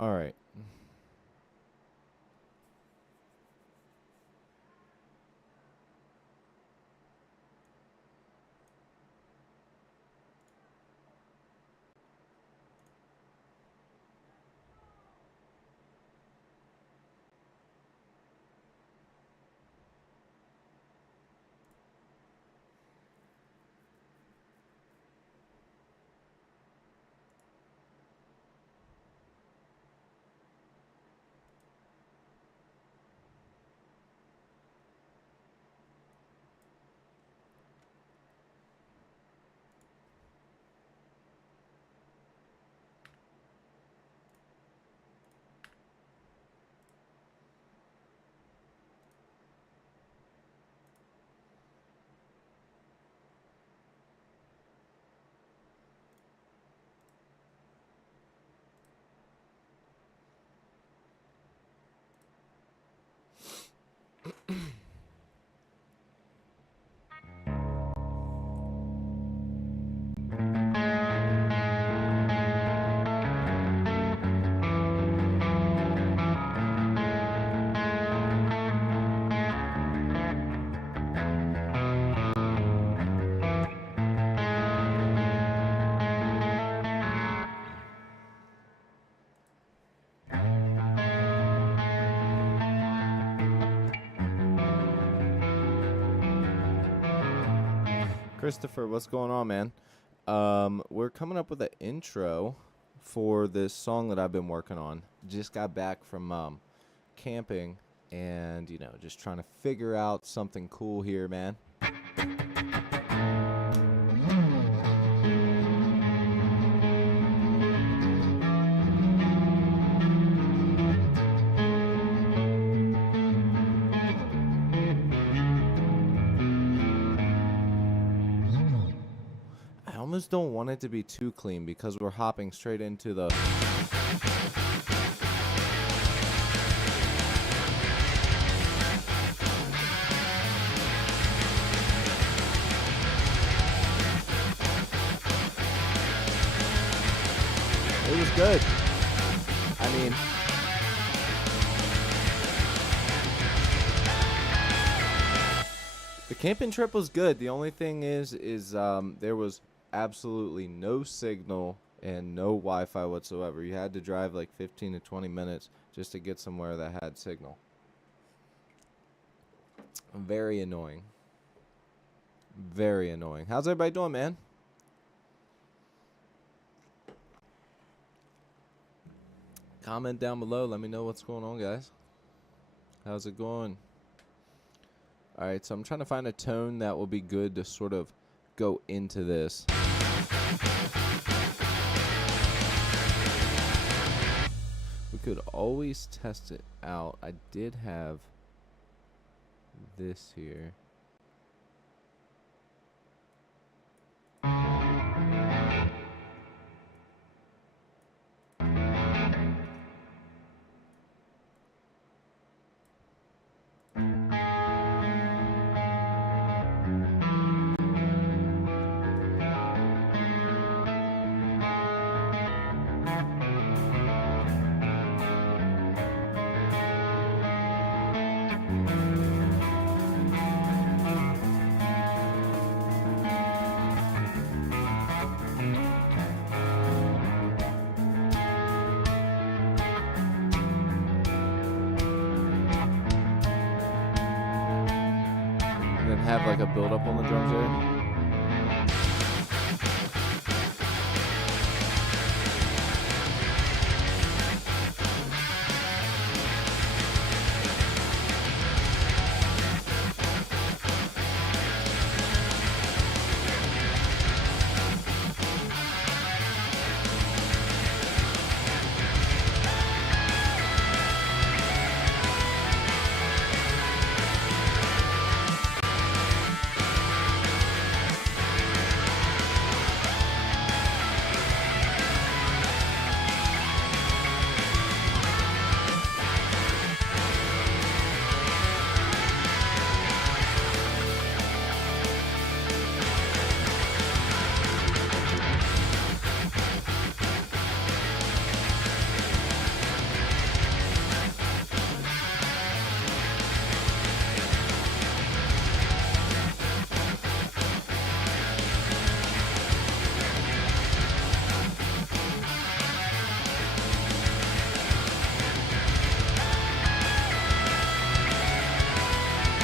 All right. Christopher, what's going on, man? We're coming up with an intro for this song that I've been working on. Just got back from camping and, just trying to figure out something cool here, man. I almost don't want it to be too clean because we're hopping straight into the... It was good. I mean... The camping trip was good. The only thing is there was absolutely no signal and no Wi-Fi whatsoever. You had to drive like 15 to 20 minutes just to get somewhere that had signal. Very annoying. Very annoying. How's everybody doing, man? Comment down below. Let me know what's going on, guys. How's it going? All right, so I'm trying to find a tone that will be good to sort of go into this. We could always test it out. I did have this here. Have like a build up on the drums there.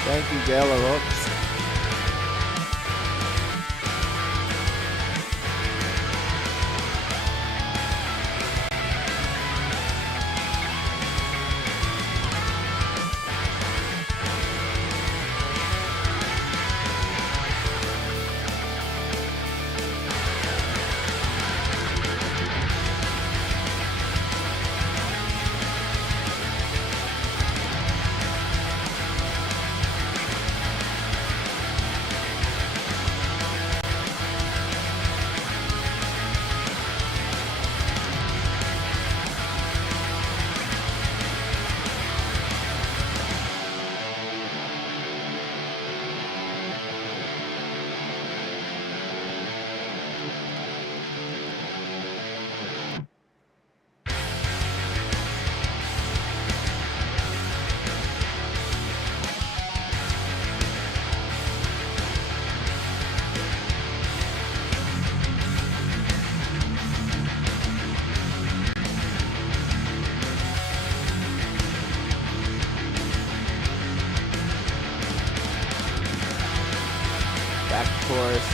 Thank you, Gala Hooks. Back to chorus.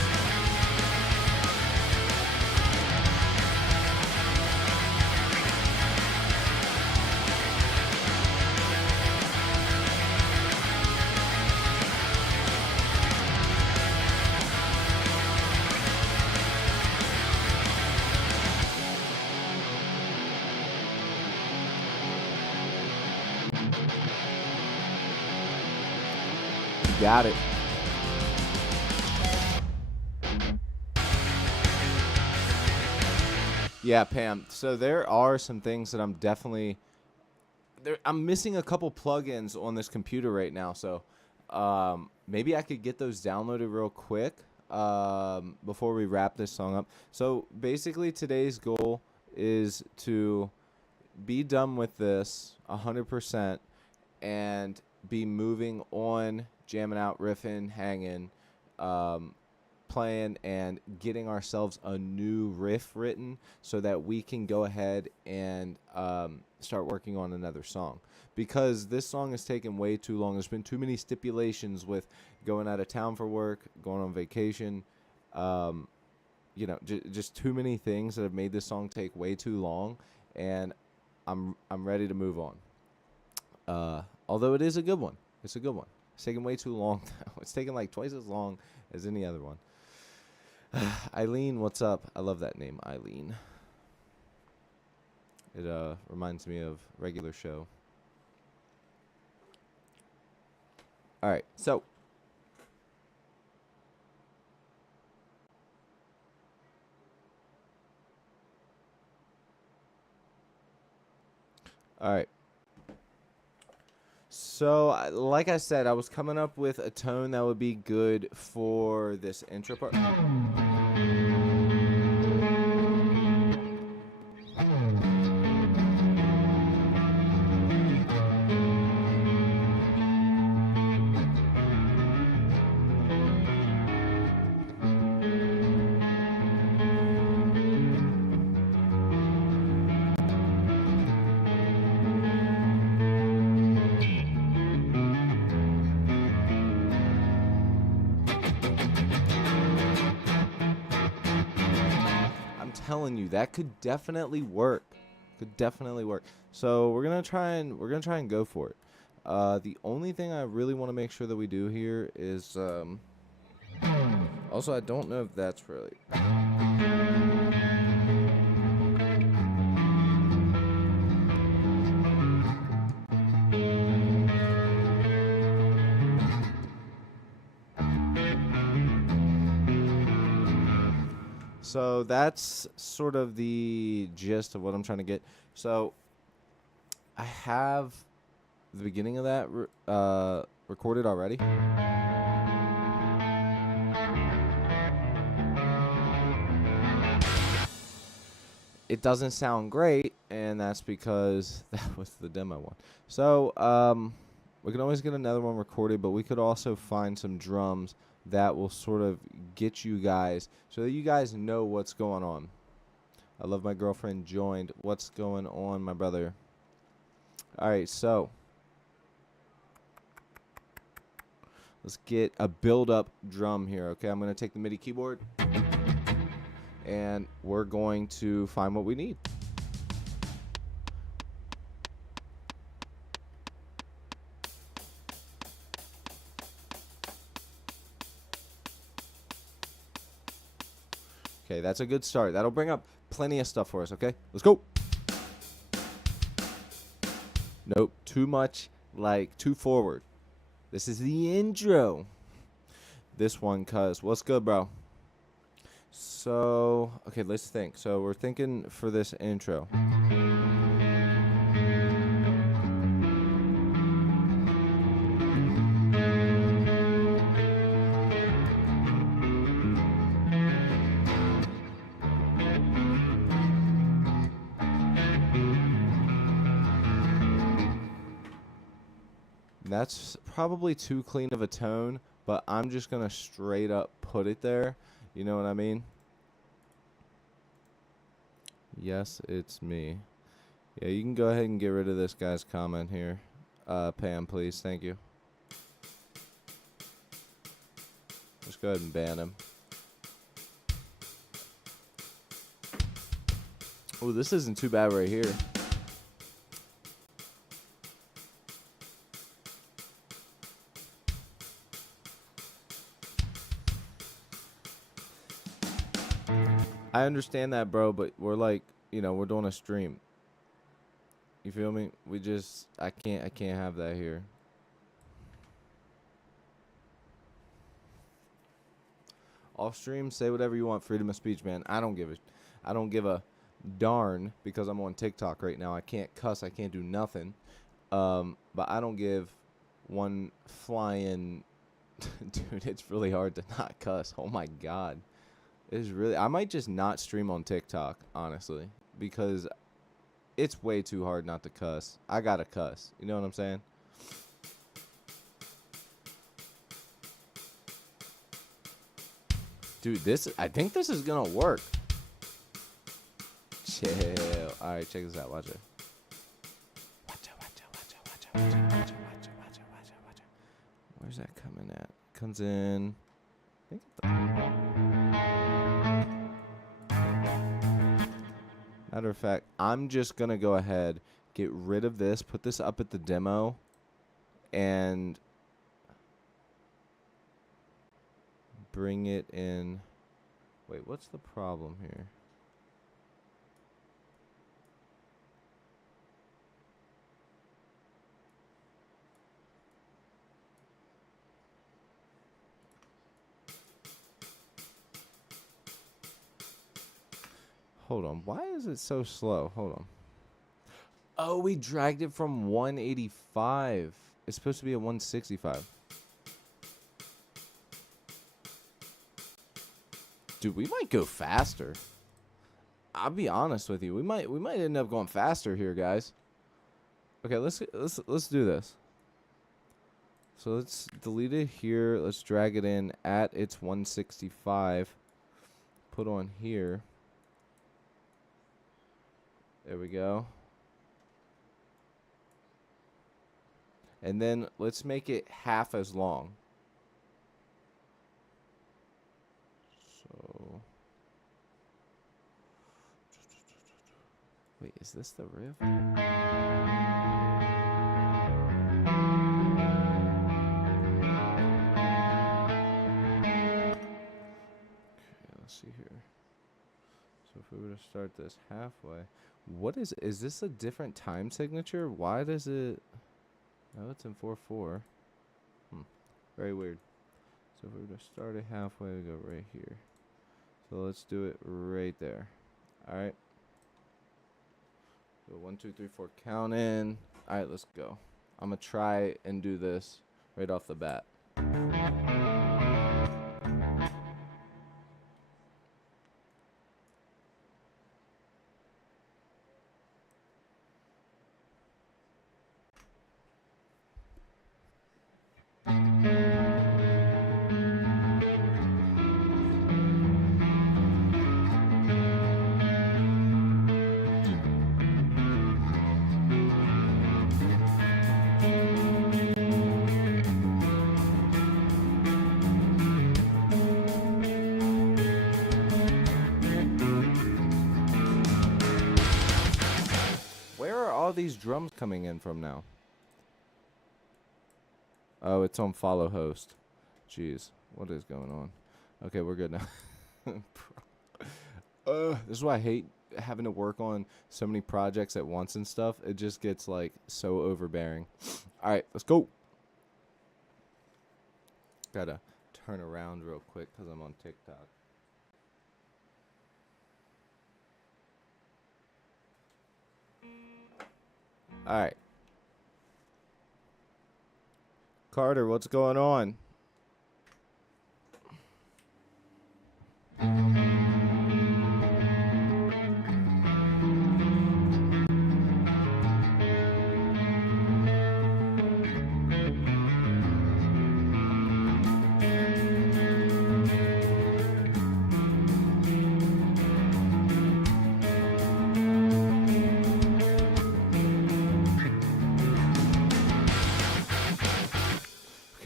You got it. Yeah, Pam. So there are some things that I'm definitely I'm missing a couple plugins on this computer right now, so maybe I could get those downloaded real quick before we wrap this song up. So basically, today's goal is to be done with this 100% and be moving on, jamming out, riffing, hanging, playing, and getting ourselves a new riff written so that we can go ahead and start working on another song. Because this song has taken way too long. There's been too many stipulations with going out of town for work, going on vacation, just too many things that have made this song take way too long, and I'm ready to move on. Although it is a good one. It's a good one. It's taking way too long now. It's taking like twice as long as any other one. Eileen, what's up? I love that name, Eileen. It reminds me of regular show. All right, so all right. So, like I said, I was coming up with a tone that would be good for this intro part. Telling you, that could definitely work. So we're gonna try and go for it. The only thing I really want to make sure that we do here is also, I don't know if that's really So that's sort of the gist of what I'm trying to get. So I have the beginning of that recorded already. It doesn't sound great, and that's because that was the demo one. So we can always get another one recorded, but we could also find some drums that will sort of get you guys so that you guys know what's going on. I love my girlfriend joined. What's going on, my brother? All right, so Let's get a build-up drum here, okay? I'm going to take the MIDI keyboard, and we're going to find what we need. Okay, that's a good start. That'll bring up plenty of stuff for us, okay? Let's go. Nope, too much, like, too forward. This is the intro. This one, cuz. What's good, bro? So, okay, let's think. So, we're thinking for this intro. That's probably too clean of a tone, but I'm just going to straight up put it there. You know what I mean? Yes, it's me. Yeah, you can go ahead and get rid of this guy's comment here. Pam, please. Thank you. Just go ahead and ban him. Oh, this isn't too bad right here. I understand that, bro, but we're like, you know, we're doing a stream. You feel me? I can't have that here. Off stream, say whatever you want. Freedom of speech, man. I don't give a darn because I'm on TikTok right now. I can't cuss. I can't do nothing. But I don't give one flying. Dude, it's really hard to not cuss. Oh my God. It's really, I might just not stream on TikTok, honestly, because it's way too hard not to cuss. I gotta cuss. You know what I'm saying? Dude, I think this is gonna work. Chill. All right, check this out. Watch it. Watch it. Where's that coming at? Comes in. I think matter of fact, I'm just going to go ahead, get rid of this, put this up at the demo, and bring it in. Wait, what's the problem here? Hold on. Why is it so slow? Hold on. Oh, we dragged it from 185. It's supposed to be a 165. Dude, we might go faster. I'll be honest with you. We might end up going faster here, guys. Okay, let's do this. So let's delete it here. Let's drag it in at its 165. Put on here. There we go. And then let's make it half as long. So, wait, is this the riff? Okay, let's see here. So if we were to start this halfway, what is this a different time signature? Why does it, oh, it's in 4/4. Very weird. So if we were to start it halfway, we go right here. So let's do it right there. All right. So 1, 2, 3, 4, count in. All right, let's go. I'm gonna try and do this right off the bat. are these drums coming in from now? Oh, it's on follow host. Jeez, what is going on? Okay, we're good now. This is why I hate having to work on so many projects at once and stuff. It just gets like so overbearing. All right, let's go. Gotta turn around real quick because I'm on TikTok. All right. Carter, what's going on?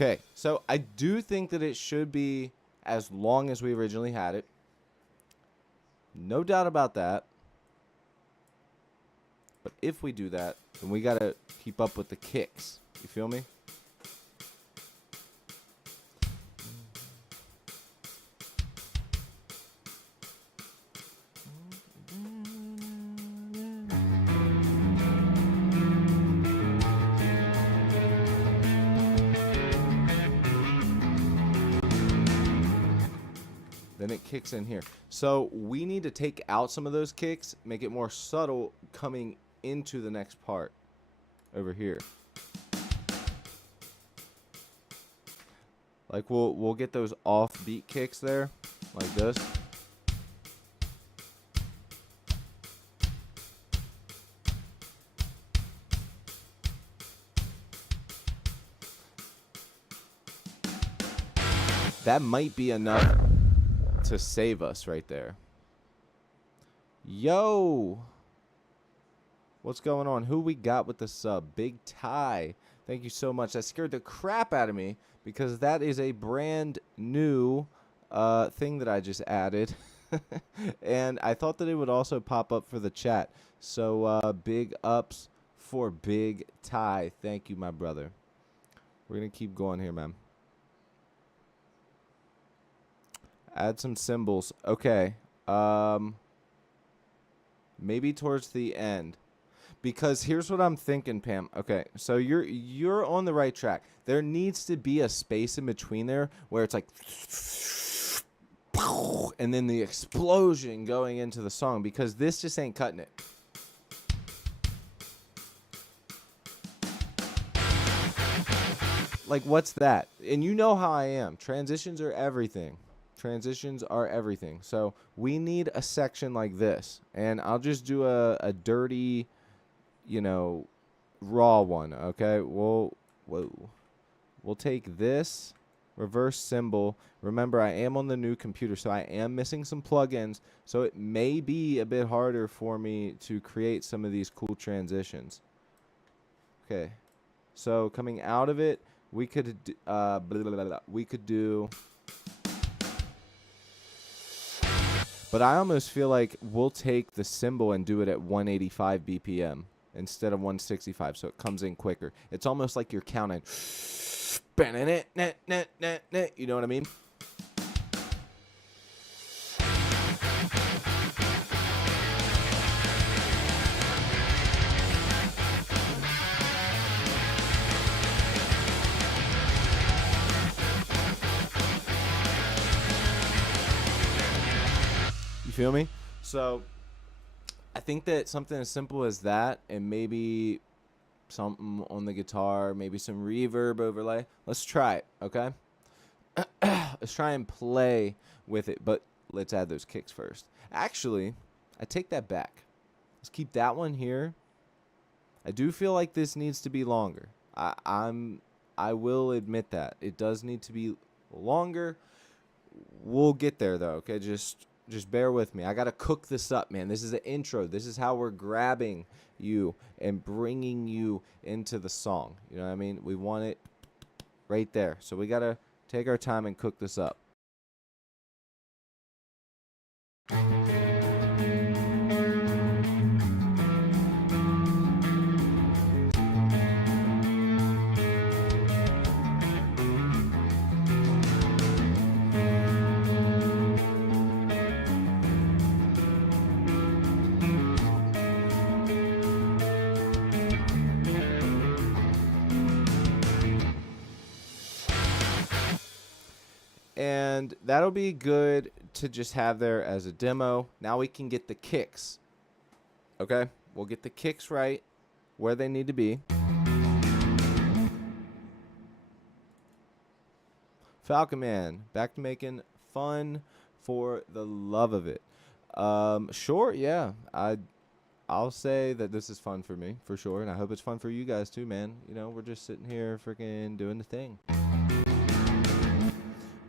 Okay, so I do think that it should be as long as we originally had it. No doubt about that. But if we do that, then we gotta keep up with the kicks. You feel me? Then it kicks in here. So we need to take out some of those kicks, make it more subtle coming into the next part over here. Like we'll get those offbeat kicks there, like this. That might be enough to save us right there. Yo, what's going on? Who we got with the sub? Big Ty, thank you so much. That scared the crap out of me because that is a brand new thing that I just added. And I thought that it would also pop up for the chat. So big ups for Big Ty. Thank you, my brother. We're gonna keep going here, man. Add some cymbals. Okay. Maybe towards the end. Because here's what I'm thinking, Pam. Okay, so you're on the right track. There needs to be a space in between there where it's like and then the explosion going into the song, because this just ain't cutting it. Like, what's that? And you know how I am. Transitions are everything. Transitions are everything. So we need a section like this. And I'll just do a dirty, you know, raw one, okay? We'll take this reverse cymbal. Remember, I am on the new computer, so I am missing some plugins. So it may be a bit harder for me to create some of these cool transitions. Okay. So coming out of it, we could do. But I almost feel like we'll take the cymbal and do it at 185 BPM instead of 165, so it comes in quicker. It's almost like you're counting. You know what I mean? Feel me? So I think that something as simple as that, and maybe something on the guitar, maybe some reverb overlay. Let's try it, okay? Let's try and play with it, but let's add those kicks first. Actually, I take that back. Let's keep that one here. I do feel like this needs to be longer. I will admit that it does need to be longer. We'll get there though, okay? Just bear with me. I got to cook this up, man. This is an intro. This is how we're grabbing you and bringing you into the song. You know what I mean? We want it right there. So we got to take our time and cook this up. And that'll be good to just have there as a demo. Now we can get the kicks. Okay? We'll get the kicks right where they need to be. Falcon Man, back to making fun for the love of it. Sure, yeah. I'll say that this is fun for me, for sure, and I hope it's fun for you guys too, man. You know, we're just sitting here freaking doing the thing.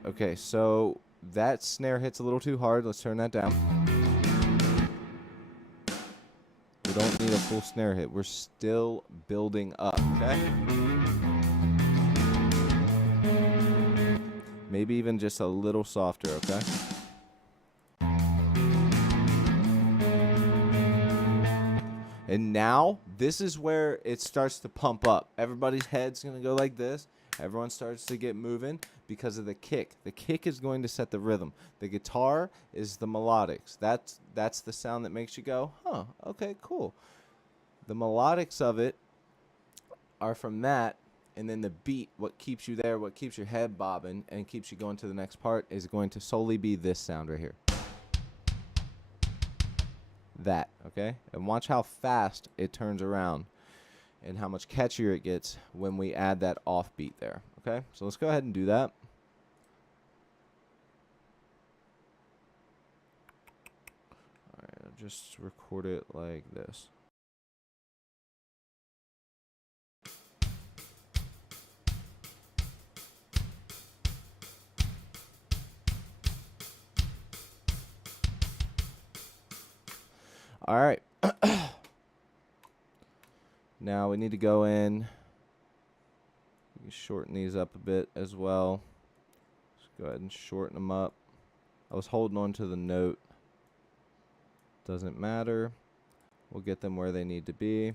Okay, so that snare hits a little too hard. Let's turn that down. We don't need a full snare hit. We're still building up, okay? Maybe even just a little softer, okay? And now, this is where it starts to pump up. Everybody's head's going to go like this. Everyone starts to get moving because of the kick. The kick is going to set the rhythm. The guitar is the melodics. That's the sound that makes you go, huh, okay, cool. The melodics of it are from that, and then the beat, what keeps you there, what keeps your head bobbing and keeps you going to the next part is going to solely be this sound right here. That, okay? And watch how fast it turns around and how much catchier it gets when we add that offbeat there, okay? So let's go ahead and do that. All right, I'll just record it like this. All right. Now we need to go in. We can shorten these up a bit as well. Just go ahead and shorten them up. I was holding on to the note. Doesn't matter. We'll get them where they need to be.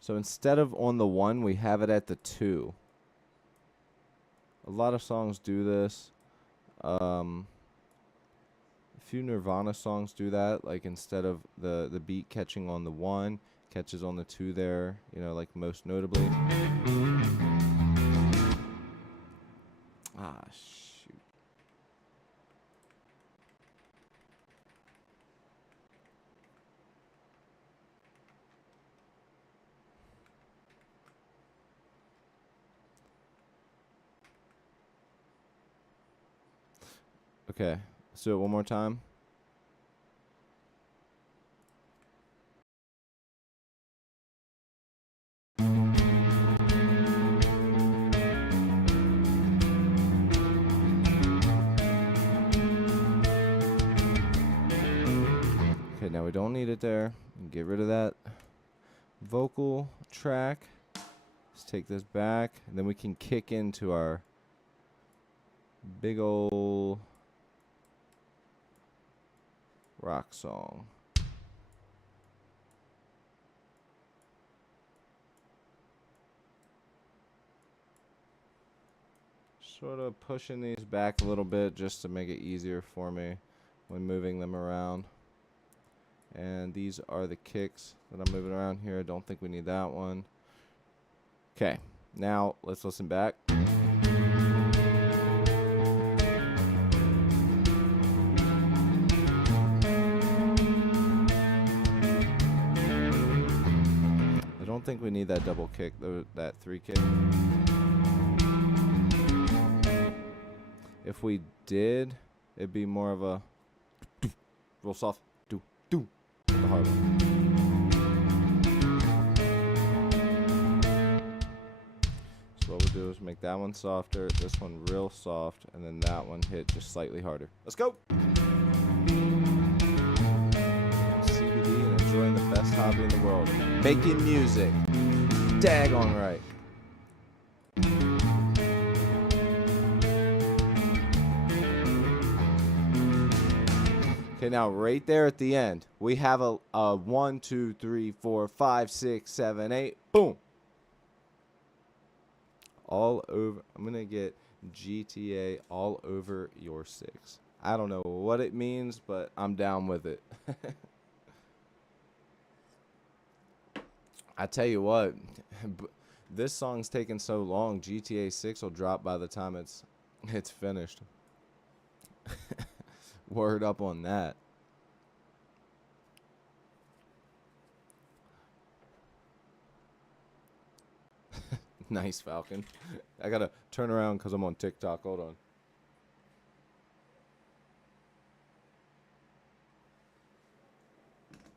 So instead of on the 1, we have it at the 2. A lot of songs do this. A few Nirvana songs do that, like instead of the beat catching on the 1, catches on the 2 there, you know, like most notably. Ah, shoot. Okay, let's do it one more time. Okay, now we don't need it there. Get rid of that vocal track. Let's take this back, and then we can kick into our big ol' rock song. Sort of pushing these back a little bit just to make it easier for me when moving them around. And these are the kicks that I'm moving around here. I don't think we need that one. Okay, now let's listen back. I don't think we need that double kick, that 3 kick. If we did, it'd be more of a real soft do the hard one. So what we'll do is make that one softer, this one real soft, and then that one hit just slightly harder. Let's go! CBD and enjoying the best hobby in the world. Making music. Daggone right. Okay, now right there at the end, we have a 1, 2, 3, 4, 5, 6, 7, 8. Boom. All over. I'm going to get GTA all over your 6. I don't know what it means, but I'm down with it. I tell you what, This song's taking so long, GTA 6 will drop by the time it's finished. Word up on that. Nice, Falcon. I gotta turn around because I'm on TikTok. Hold on.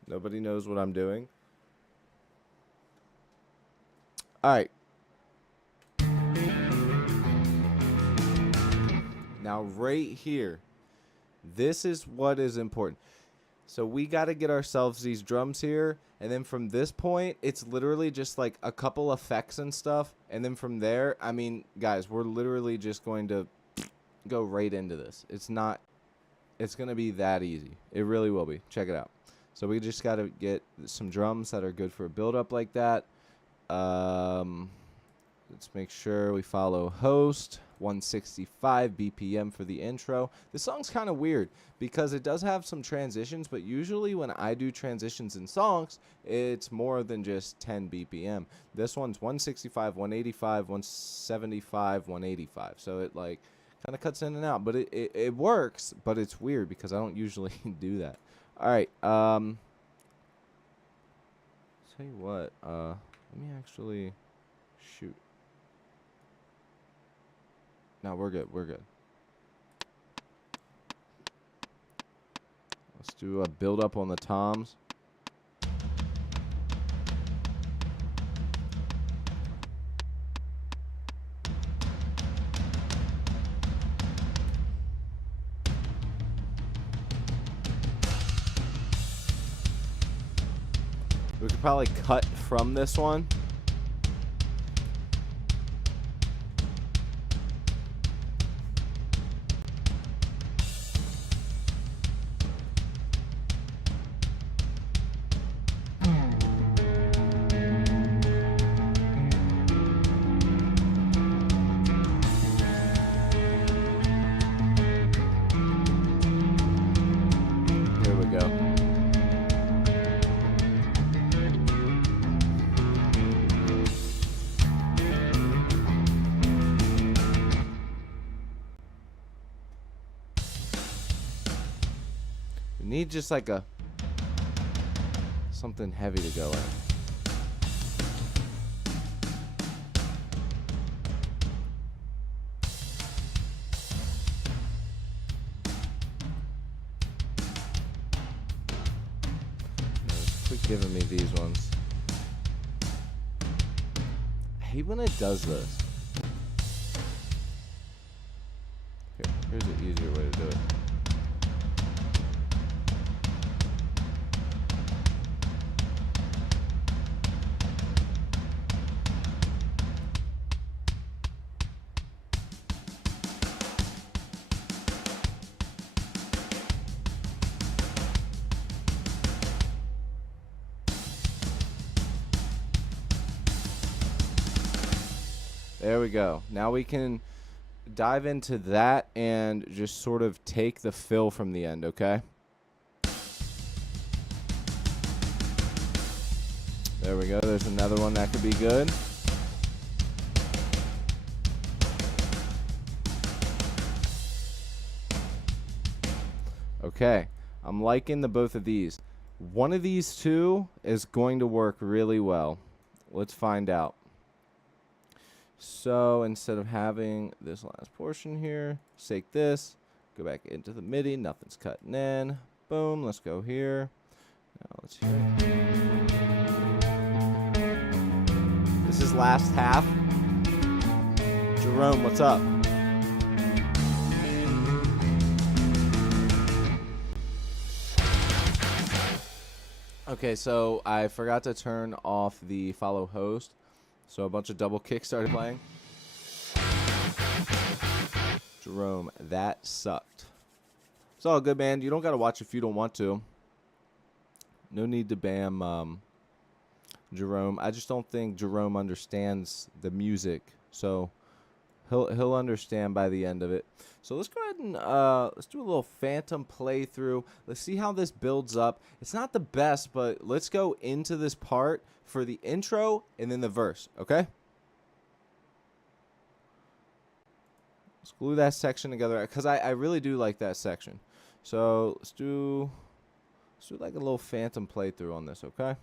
Nobody knows what I'm doing. All right. Now, right here, this is what is important. So we got to get ourselves these drums here. And then from this point, it's literally just like a couple effects and stuff. And then from there, I mean, guys, we're literally just going to go right into this. It's going to be that easy. It really will be. Check it out. So we just got to get some drums that are good for a build-up like that. Let's make sure we follow host. 165 BPM for the intro. This song's kind of weird because it does have some transitions, but usually when I do transitions in songs, it's more than just 10 BPM. This one's 165, 185, 175, 185. So it like kind of cuts in and out, but it works, but it's weird because I don't usually do that. All right. Tell you what, let me actually shoot. No, we're good. We're good. Let's do a build up on the toms. We could probably cut from this one. Need just like a something heavy to go in. Quit giving me these ones. I hate when it does this. Here's an easier way to do it. There we go. Now we can dive into that and just sort of take the fill from the end, okay? There we go. There's another one that could be good. Okay. I'm liking the both of these. One of these two is going to work really well. Let's find out. So instead of having this last portion here, take this, go back into the MIDI, nothing's cutting in. Boom, let's go here. Now let's hear it. This is last half. Jerome, what's up? Okay, so I forgot to turn off the follow host. So a bunch of double kicks started playing. Jerome, that sucked. It's all good, man. You don't got to watch if you don't want to. No need to bam Jerome. I just don't think Jerome understands the music. So he'll understand by the end of it. So let's go ahead and let's do a little phantom playthrough. Let's see how this builds up. It's not the best, but let's go into this part for the intro and then the verse, okay? Let's glue that section together because I really do like that section. So let's do like a little phantom playthrough on this, okay?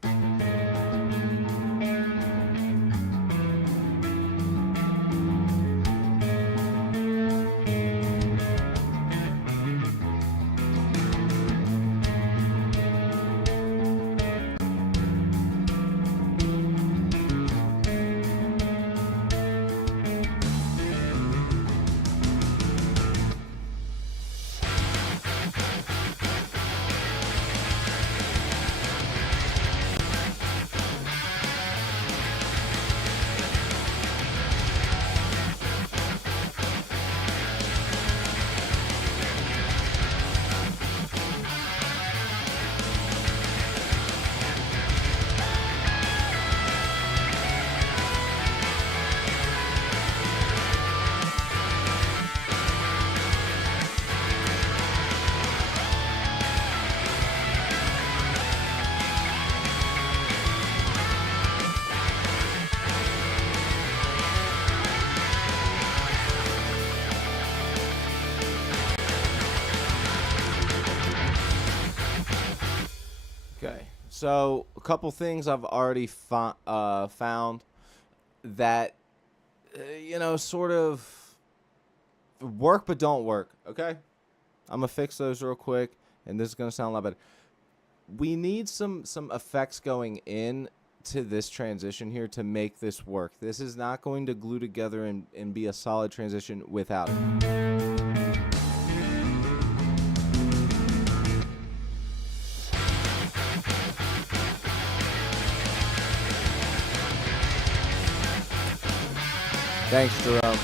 Okay, so a couple things I've already found that, sort of work but don't work, okay? I'm going to fix those real quick, and this is going to sound a lot better. We need some effects going in to this transition here to make this work. This is not going to glue together and be a solid transition without it. Thanks, Jerome.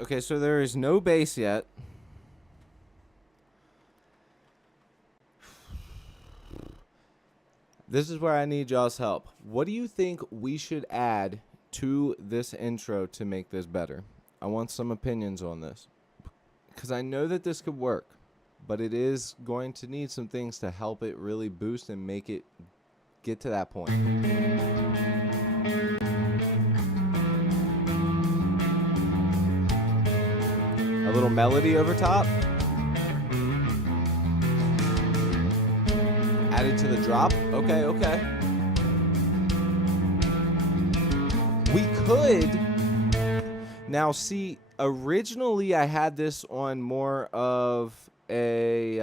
Okay, so there is no bass yet. This is where I need y'all's help. What do you think we should add to this intro to make this better? I want some opinions on this, because I know that this could work, but it is going to need some things to help it really boost and make it get to that point. A little melody over top. Added to the drop. Okay, okay. We could... Now, see, originally I had this on more of a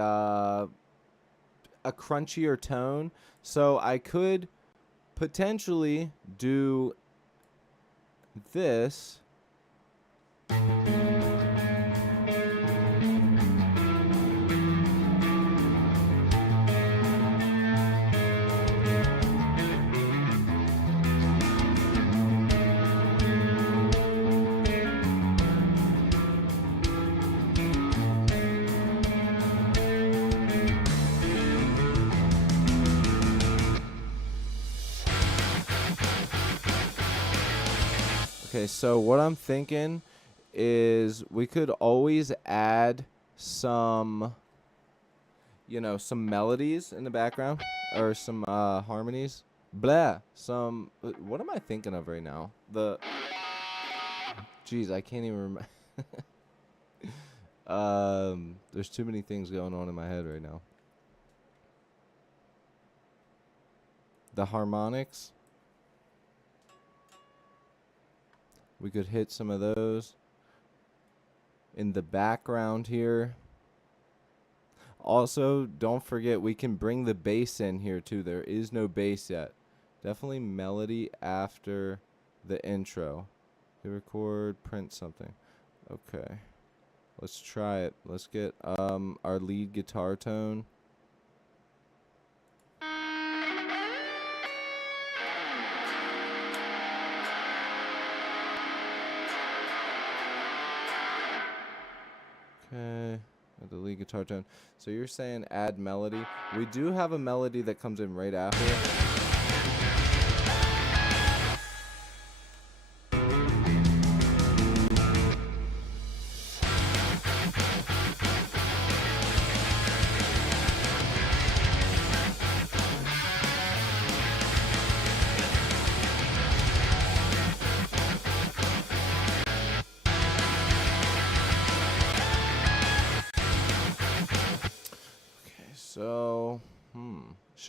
crunchier tone, so I could potentially do this. Okay, so what I'm thinking is we could always add some, some melodies in the background or some harmonies. Blah. What am I thinking of right now? Jeez, I can't even remember. There's too many things going on in my head right now. The harmonics. We could hit some of those in the background here. Also, don't forget we can bring the bass in here too. There is no bass yet. Definitely melody after the intro. Hit record, print something. Okay. Let's try it. Let's get our lead guitar tone. Okay, the lead guitar tone. So you're saying add melody. We do have a melody that comes in right after.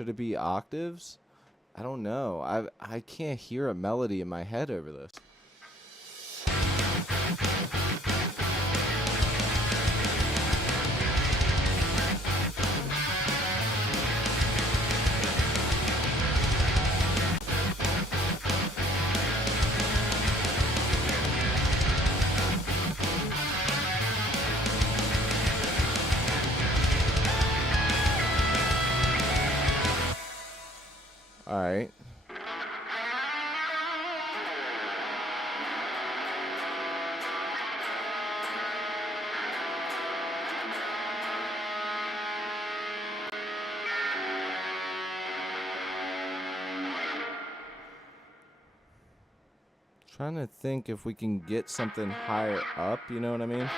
Should it be octaves? I don't know. I can't hear a melody in my head over this. All right. Trying to think if we can get something higher up, you know what I mean?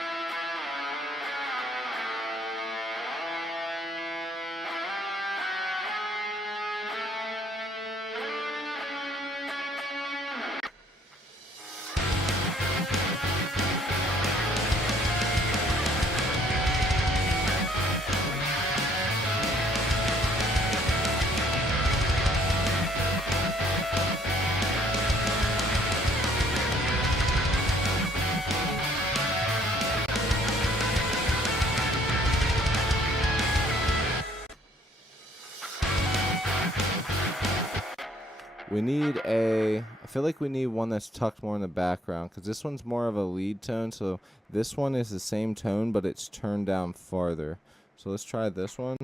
I feel like we need one that's tucked more in the background, because this one's more of a lead tone, so this one is the same tone, but it's turned down farther. So let's try this one.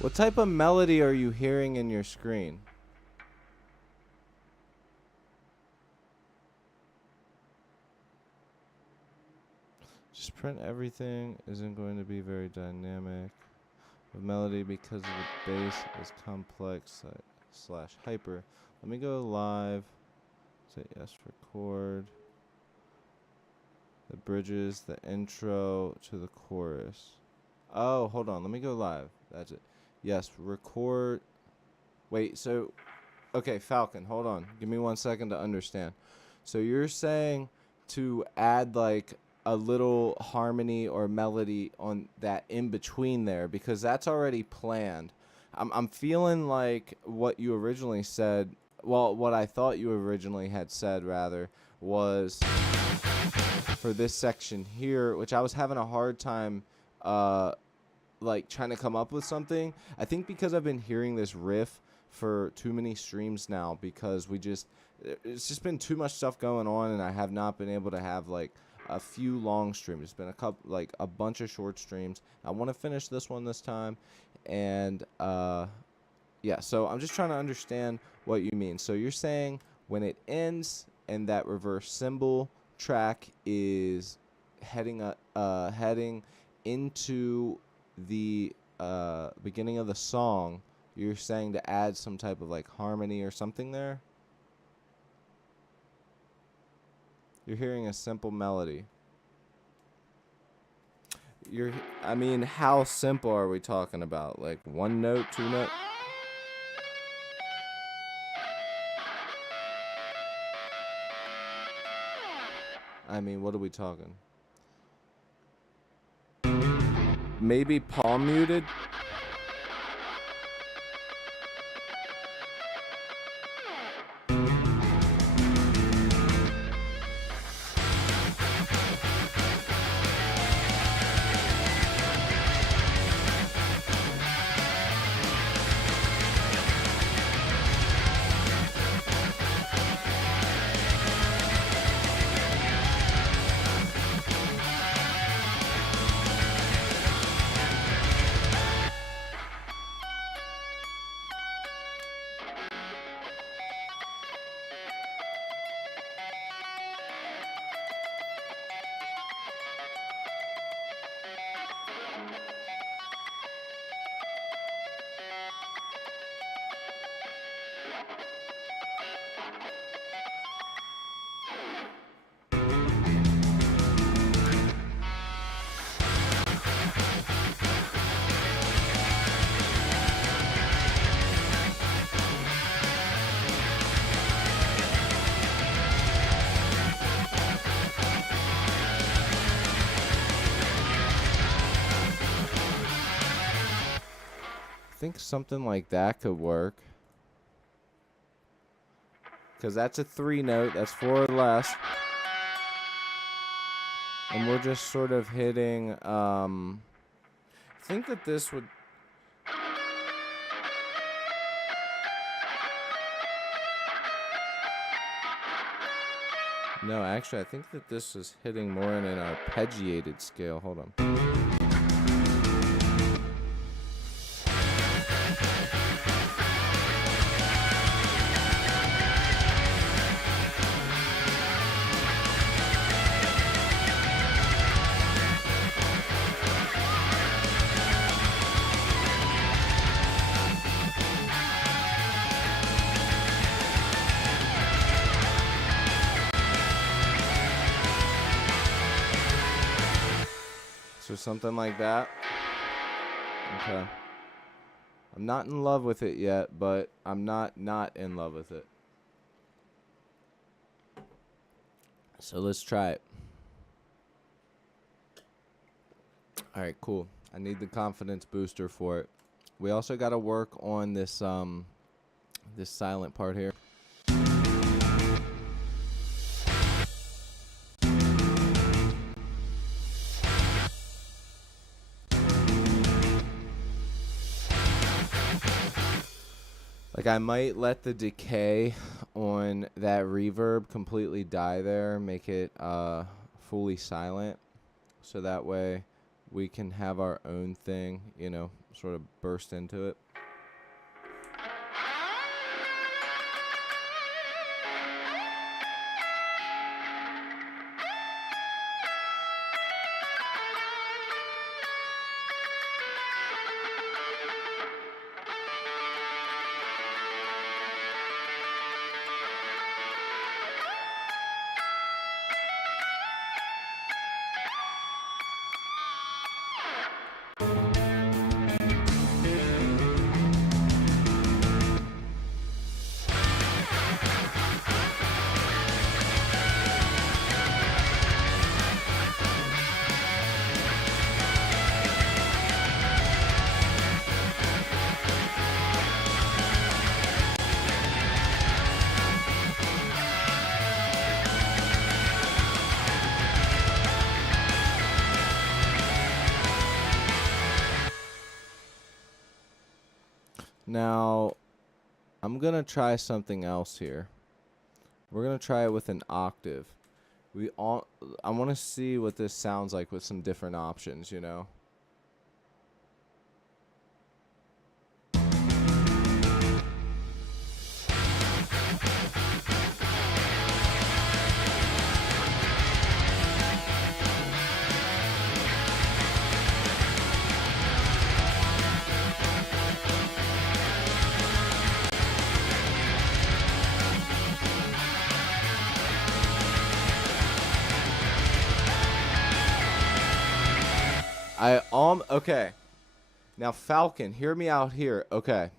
What type of melody are you hearing in your screen? Just print everything isn't going to be very dynamic. The melody, because of the bass, is complex slash hyper. Let me go live. Say yes, record. The bridges, the intro to the chorus. Oh, hold on. Let me go live. That's it. Yes, record. Wait, so, okay, Falcon, hold on. Give me 1 second to understand. So you're saying to add like a little harmony or melody on that in between there, because that's already planned. I'm feeling like what you originally said, well, what I thought you originally had said, rather, was for this section here, which I was having a hard time like trying to come up with something. I think because I've been hearing this riff for too many streams now, because it's just been too much stuff going on, and I have not been able to have like a few long streams. It's been a bunch of short streams. I want to finish this one this time, and yeah, so I'm just trying to understand what you mean. So you're saying when it ends and that reverse cymbal track is heading into the beginning of the song, you're saying to add some type of like harmony or something there? You're hearing a simple melody. I mean, how simple are we talking about? Like 1 note, 2 note? I mean, what are we talking? Maybe palm muted? think something like that could work. Because that's a 3 note. That's 4 or less. And we're just sort of hitting, I think that this would... No, actually, I think that this is hitting more in an arpeggiated scale. Hold on. So something like that. Okay. I'm not in love with it yet, but I'm not in love with it. So let's try it. All right, cool. I need the confidence booster for it. We also got to work on this this silent part here. Like, I might let the decay on that reverb completely die there, make it fully silent, so that way we can have our own thing, you know, sort of burst into it. Now, I'm going to try something else here. We're going to try it with an octave. I want to see what this sounds like with some different options, you know? Okay. Now, Falcon, hear me out here. Okay.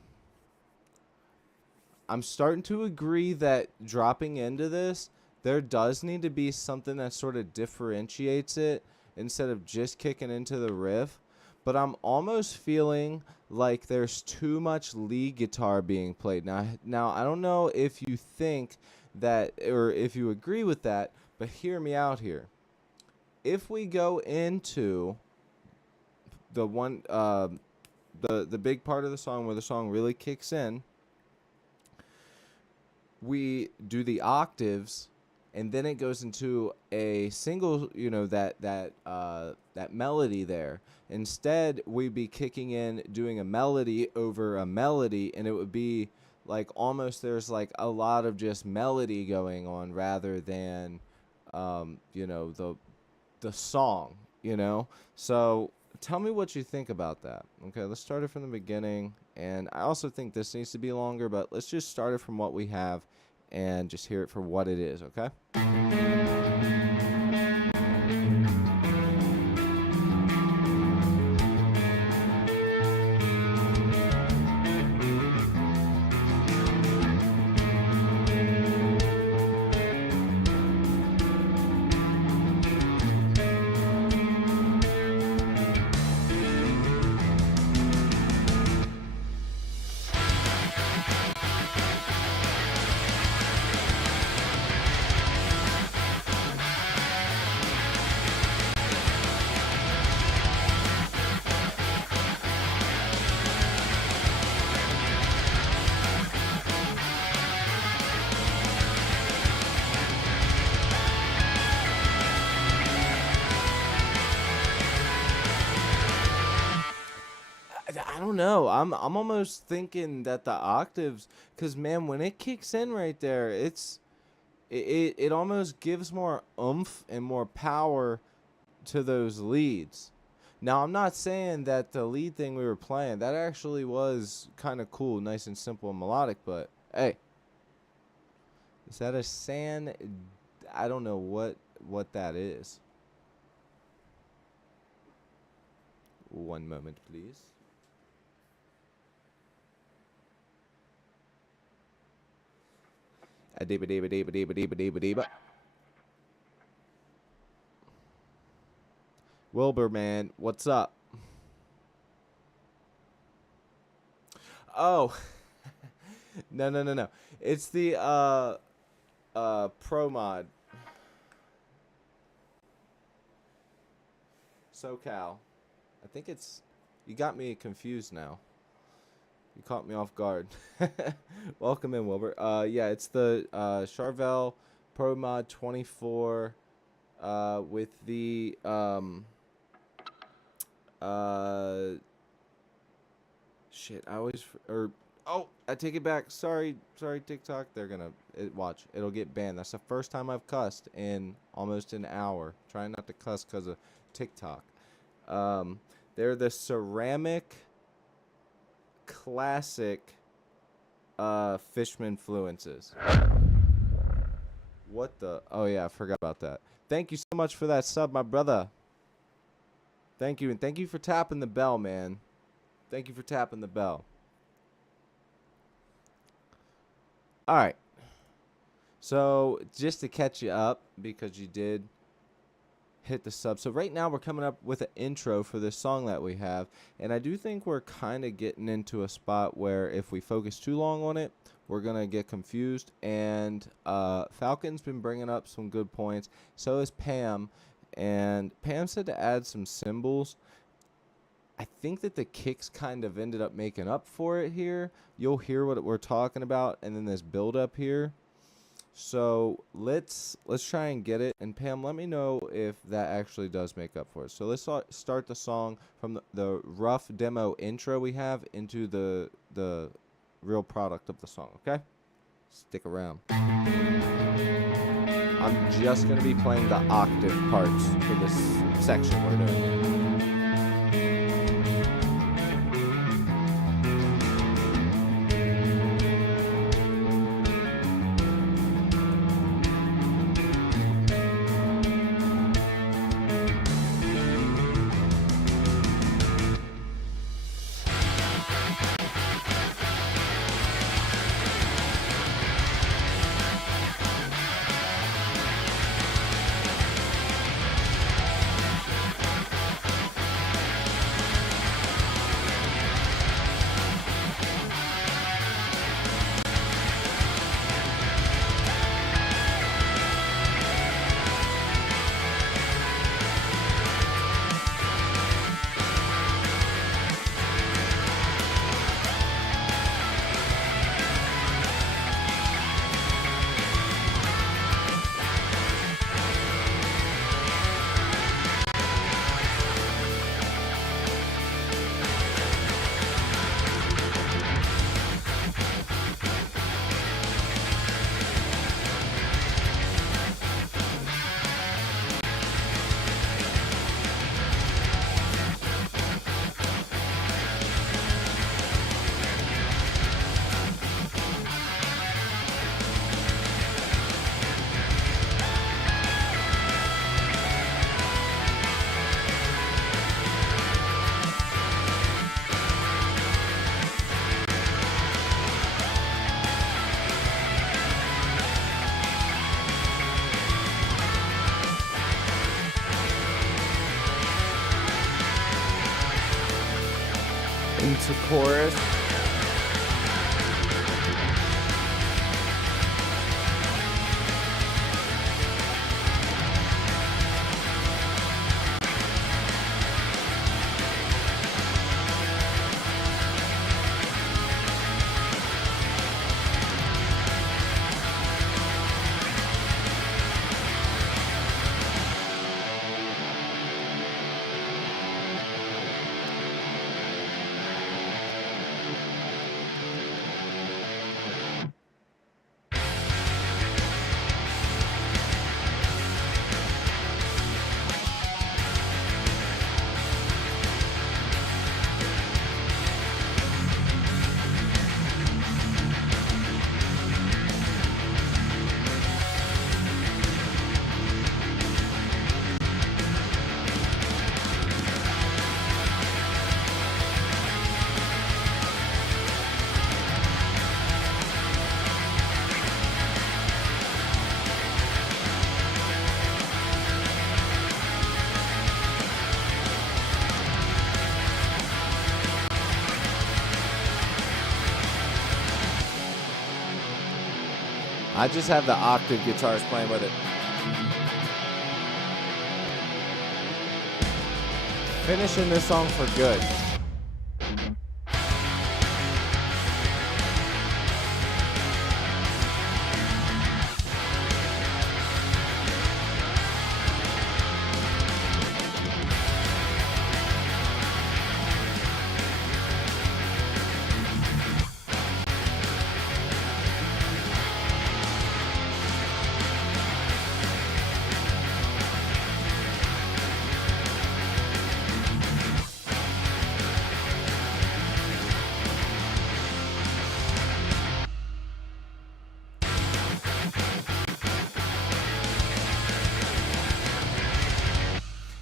I'm starting to agree that dropping into this, there does need to be something that sort of differentiates it instead of just kicking into the riff. But I'm almost feeling like there's too much lead guitar being played. Now I don't know if you think that, or if you agree with that, but hear me out here. If we go into the one, the big part of the song where the song really kicks in, we do the octaves, and then it goes into a single, you know, that melody there. Instead, we'd be kicking in, doing a melody over a melody, and it would be like almost there's like a lot of just melody going on rather than, you know, the song, you know. So tell me what you think about that. Okay, let's start it from the beginning. And I also think this needs to be longer, but let's just start it from what we have and just hear it for what it is, okay? I don't know. I'm almost thinking that the octaves, cause man, when it kicks in right there, it almost gives more oomph and more power to those leads. Now, I'm not saying that the lead thing we were playing, that actually was kind of cool, nice and simple and melodic, but hey, is that a sand? I don't know what that is. One moment, please. Adiba diba diba diba diba diba diba. Wilbur, man, what's up? Oh, no, no, no, no. It's the pro mod SoCal. I think it's. You got me confused now. You caught me off guard. Welcome in, Wilbur. Yeah, it's the Charvel Pro Mod 24 with the shit. I always or oh, I take it back. Sorry, TikTok. They're gonna watch. It'll get banned. That's the first time I've cussed in almost an hour. Trying not to cuss because of TikTok. They're the ceramic classic Fishman Fluences. What the? Oh yeah, I forgot about that. Thank you so much for that sub, my brother. Thank you, and thank you for tapping the bell, man. Thank you for tapping the bell. All right. So just to catch you up, because you did hit the sub. So right now we're coming up with an intro for this song that we have, and I do think we're kind of getting into a spot where if we focus too long on it, we're gonna get confused. And Falcon's been bringing up some good points. So is Pam, and Pam said to add some cymbals. I think that the kicks kind of ended up making up for it here. You'll hear what we're talking about, and then this build up here. So let's try and get it. And Pam, let me know if that actually does make up for it. So let's start the song from the rough demo intro we have into the real product of the song, okay? Stick around. I'm just going to be playing the octave parts for this section we're doing. Into chorus. I just have the octave guitars playing with it. Finishing this song for good.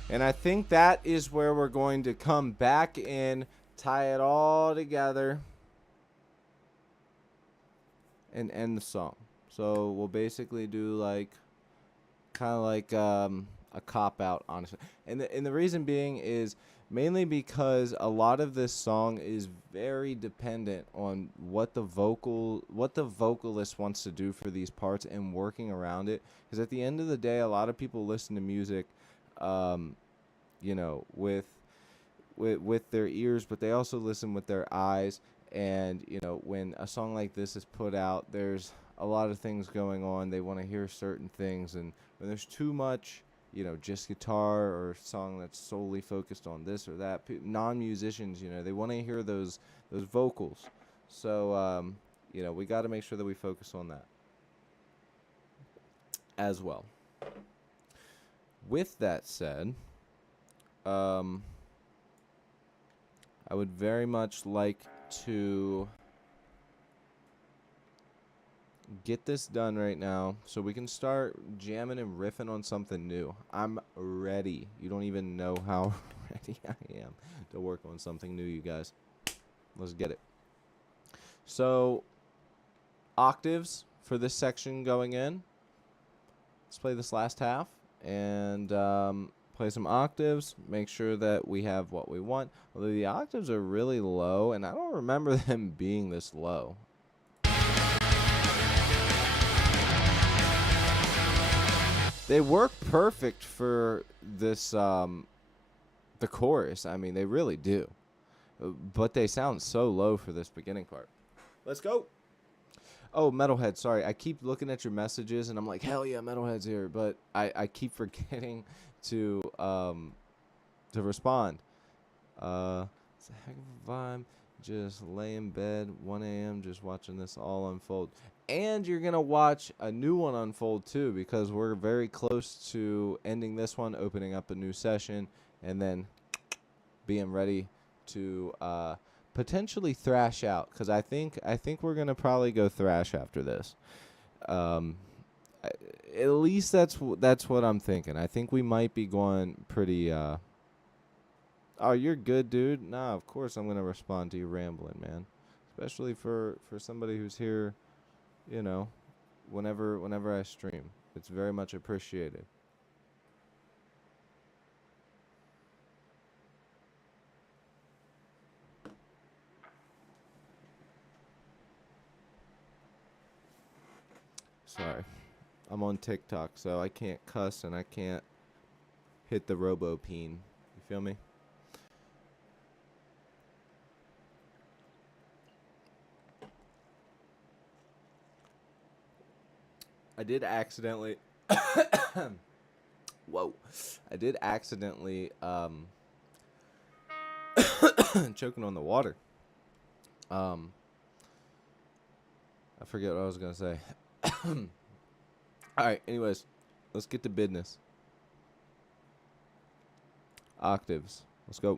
And I think that is where we're going to come back in, tie it all together, and end the song. So we'll basically do like, kind of like a cop-out, honestly. And the reason being is mainly because a lot of this song is very dependent on what the vocalist wants to do for these parts and working around it. Because at the end of the day, a lot of people listen to music you know, with their ears, but they also listen with their eyes. And, you know, when a song like this is put out, there's a lot of things going on. They want to hear certain things. And when there's too much, you know, just guitar or a song that's solely focused on this or that, non-musicians, you know, they want to hear those vocals. So, you know, we got to make sure that we focus on that as well. With that said, I would very much like to get this done right now so we can start jamming and riffing on something new. I'm ready. You don't even know how ready I am to work on something new, you guys. Let's get it. So, octaves for this section going in. Let's play this last half and play some octaves, make sure that we have what we want. Although the octaves are really low, and I don't remember them being this low. They work perfect for this, the chorus. I mean, they really do. But they sound so low for this beginning part. Let's go. Oh, Metalhead, sorry. I keep looking at your messages, and I'm like, hell yeah, Metalhead's here. But I keep forgetting to respond. It's a heck of a vibe. Just lay in bed, 1 a.m., just watching this all unfold. And you're going to watch a new one unfold, too, because we're very close to ending this one, opening up a new session, and then being ready to potentially thrash out. Because I think we're going to probably go thrash after this. At least that's what I'm thinking. I think we might be going pretty. Oh, you're good, dude. Nah, of course I'm gonna respond to you rambling, man. Especially for somebody who's here, you know, whenever I stream. It's very much appreciated. Sorry. I'm on TikTok, so I can't cuss and I can't hit the robo-peen. You feel me? I did accidentally... Whoa. I did accidentally choking on the water. I forget what I was going to say. Alright, anyways, let's get to business. Octaves. Let's go.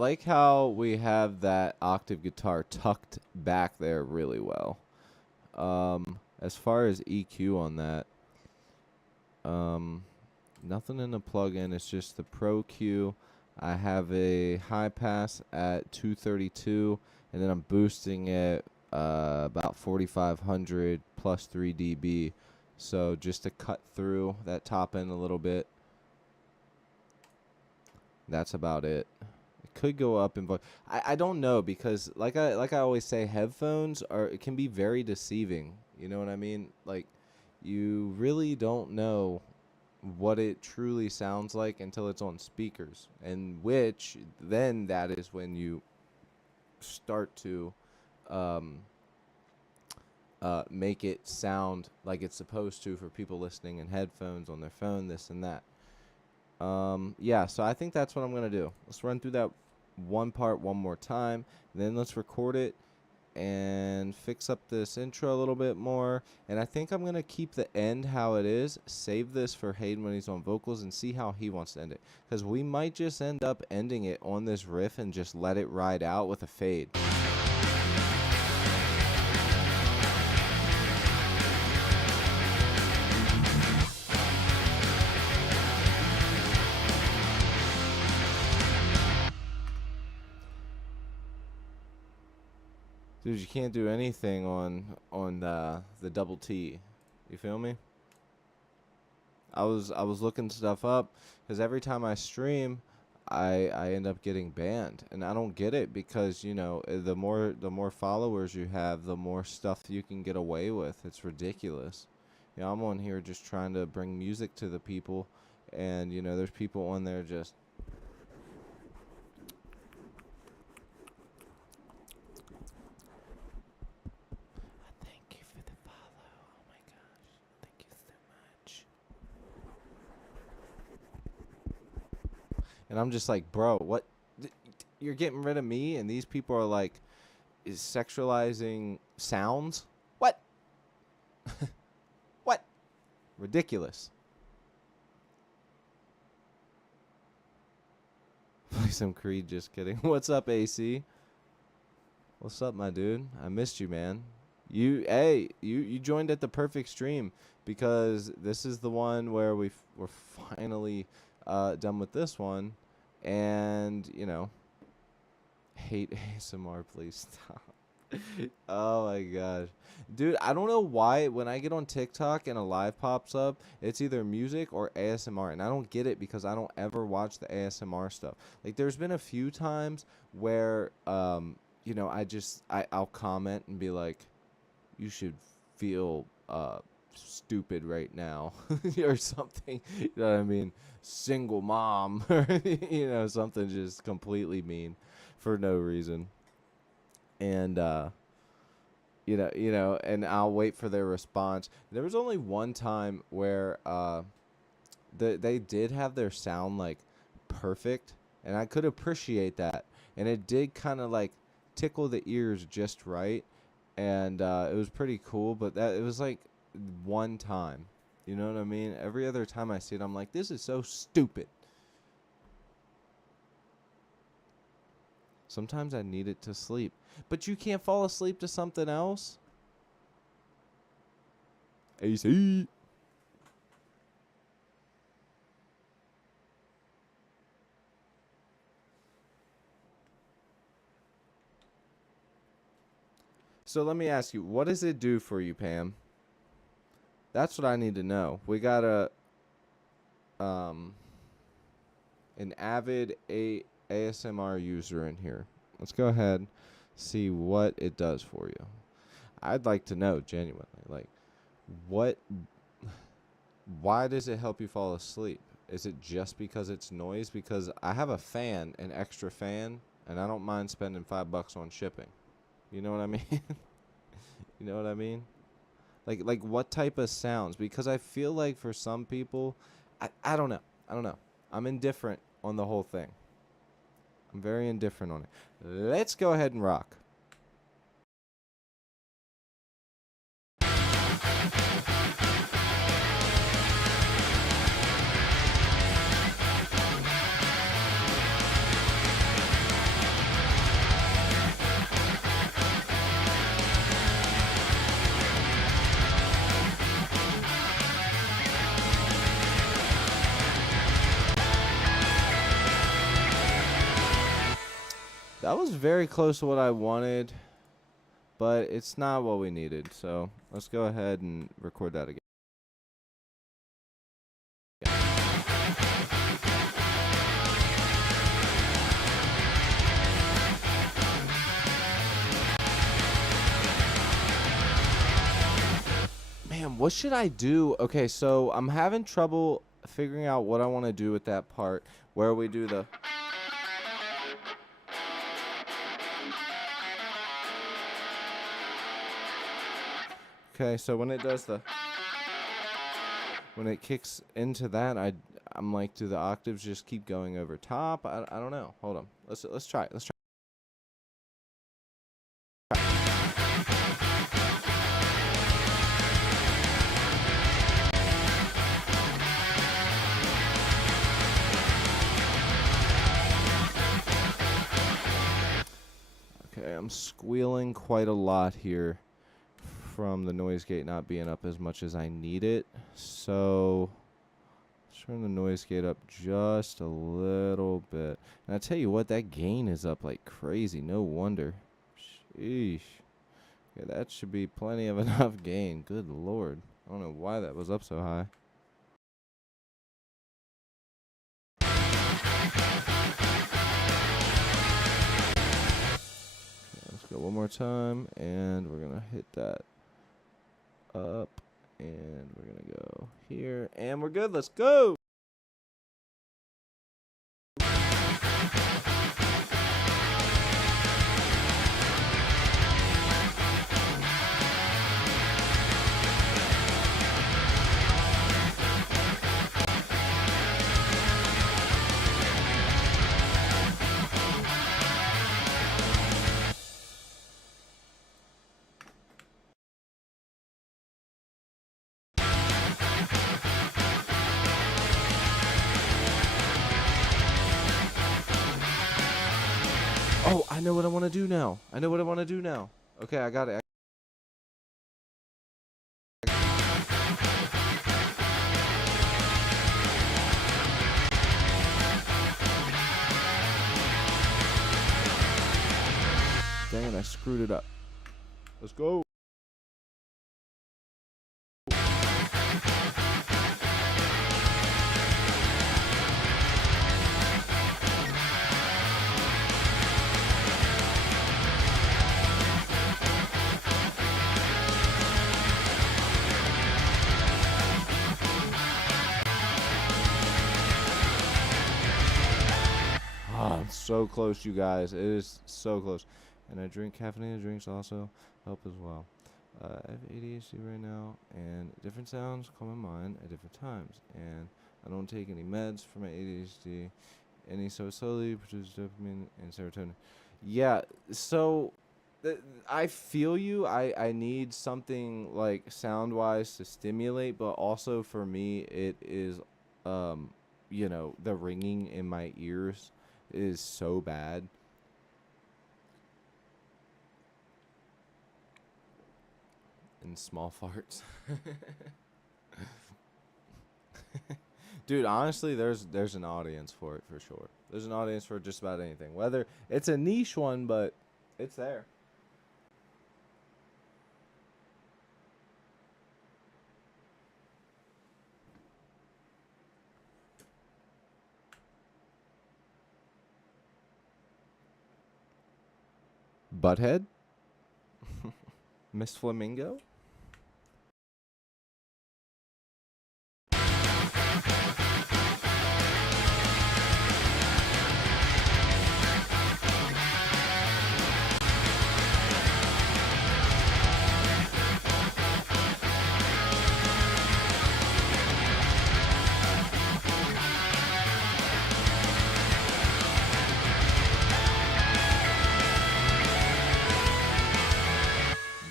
like how we have that octave guitar tucked back there really well. As far as EQ on that, nothing in the plugin. It's just the Pro Q. I have a high pass at 232, and then I'm boosting it about 4,500 plus 3 dB. So just to cut through that top end a little bit. That's about it. It could go up in volume. I don't know, because like I always say, headphones it can be very deceiving. You know what I mean? Like, you really don't know what it truly sounds like until it's on speakers, and which then that is when you start to make it sound like it's supposed to for people listening in headphones on their phone, this and that. Yeah, so I think that's what I'm going to do. Let's run through that one part one more time, then let's record it and fix up this intro a little bit more. And I think I'm going to keep the end how it is, save this for Hayden when he's on vocals, and see how he wants to end it. Because we might just end up ending it on this riff and just let it ride out with a fade. Dude, you can't do anything on the double T. You feel me? I was looking stuff up, because every time I stream, I end up getting banned, and I don't get it, because you know, the more followers you have, the more stuff you can get away with. It's ridiculous. You know, I'm on here just trying to bring music to the people, and you know, there's people on there just. And I'm just like, bro, what? You're getting rid of me, and these people are like, is sexualizing sounds? What? What? Ridiculous. Play some Creed, just kidding. What's up, AC? What's up, my dude? I missed you, man. You joined at the perfect stream, because this is the one where we're finally done with this one, and you know, hate ASMR, please stop. Oh my gosh, dude, I don't know why when I get on TikTok and a live pops up, it's either music or ASMR, and I don't get it, because I don't ever watch the ASMR stuff. Like, there's been a few times where you know, I'll comment and be like, you should feel stupid right now or something, you know what I mean, single mom, or you know, something just completely mean for no reason. And you know, and I'll wait for their response. There was only one time where they did have their sound like perfect, and I could appreciate that, and it did kind of like tickle the ears just right, and it was pretty cool. But that it was like one time, you know what I mean? Every other time I see it, I'm like, this is so stupid. Sometimes I need it to sleep, but you can't fall asleep to something else. AC. So let me ask you, what does it do for you, Pam? That's what I need to know. We got an avid ASMR user in here. Let's go ahead, see what it does for you. I'd like to know genuinely, like, why does it help you fall asleep? Is it just because it's noise? Because I have a fan, an extra fan, and I don't mind spending $5 on shipping. You know what I mean? You know what I mean? Like what type of sounds? Because I feel like for some people, I don't know. I'm indifferent on the whole thing. I'm very indifferent on it. Let's go ahead and rock. That was very close to what I wanted, but it's not what we needed. So let's go ahead and record that again. Man, what should I do? Okay, so I'm having trouble figuring out what I want to do with that part where we do the... Okay, so when it does the... When it kicks into that, I'm like, do the octaves just keep going over top? I don't know. Hold on. Let's try it. Let's try. Okay, I'm squealing quite a lot here from the noise gate not being up as much as I need it. So let's turn the noise gate up just a little bit. And I tell you what, that gain is up like crazy. No wonder. Sheesh. Okay, that should be plenty of enough gain. Good Lord. I don't know why that was up so high. Let's go one more time, and we're going to hit that up, and we're going to go here, and we're good. Let's go. Oh, I know what I want to do now. Okay, I got it. Dang it, I screwed it up. Let's go. I'm so close, you guys. It is so close. And I drink caffeinated drinks also help as well. I have ADHD right now, and different sounds come in mind at different times. And I don't take any meds for my ADHD. So slowly produce dopamine and serotonin. Yeah, so I feel you. I need something like sound-wise to stimulate, but also for me, it is, the ringing in my ears is so bad. And small farts. Dude, honestly, there's an audience for it for sure. There's an audience for just about anything. Whether it's a niche one, but it's there. Butthead? Miss Flamingo?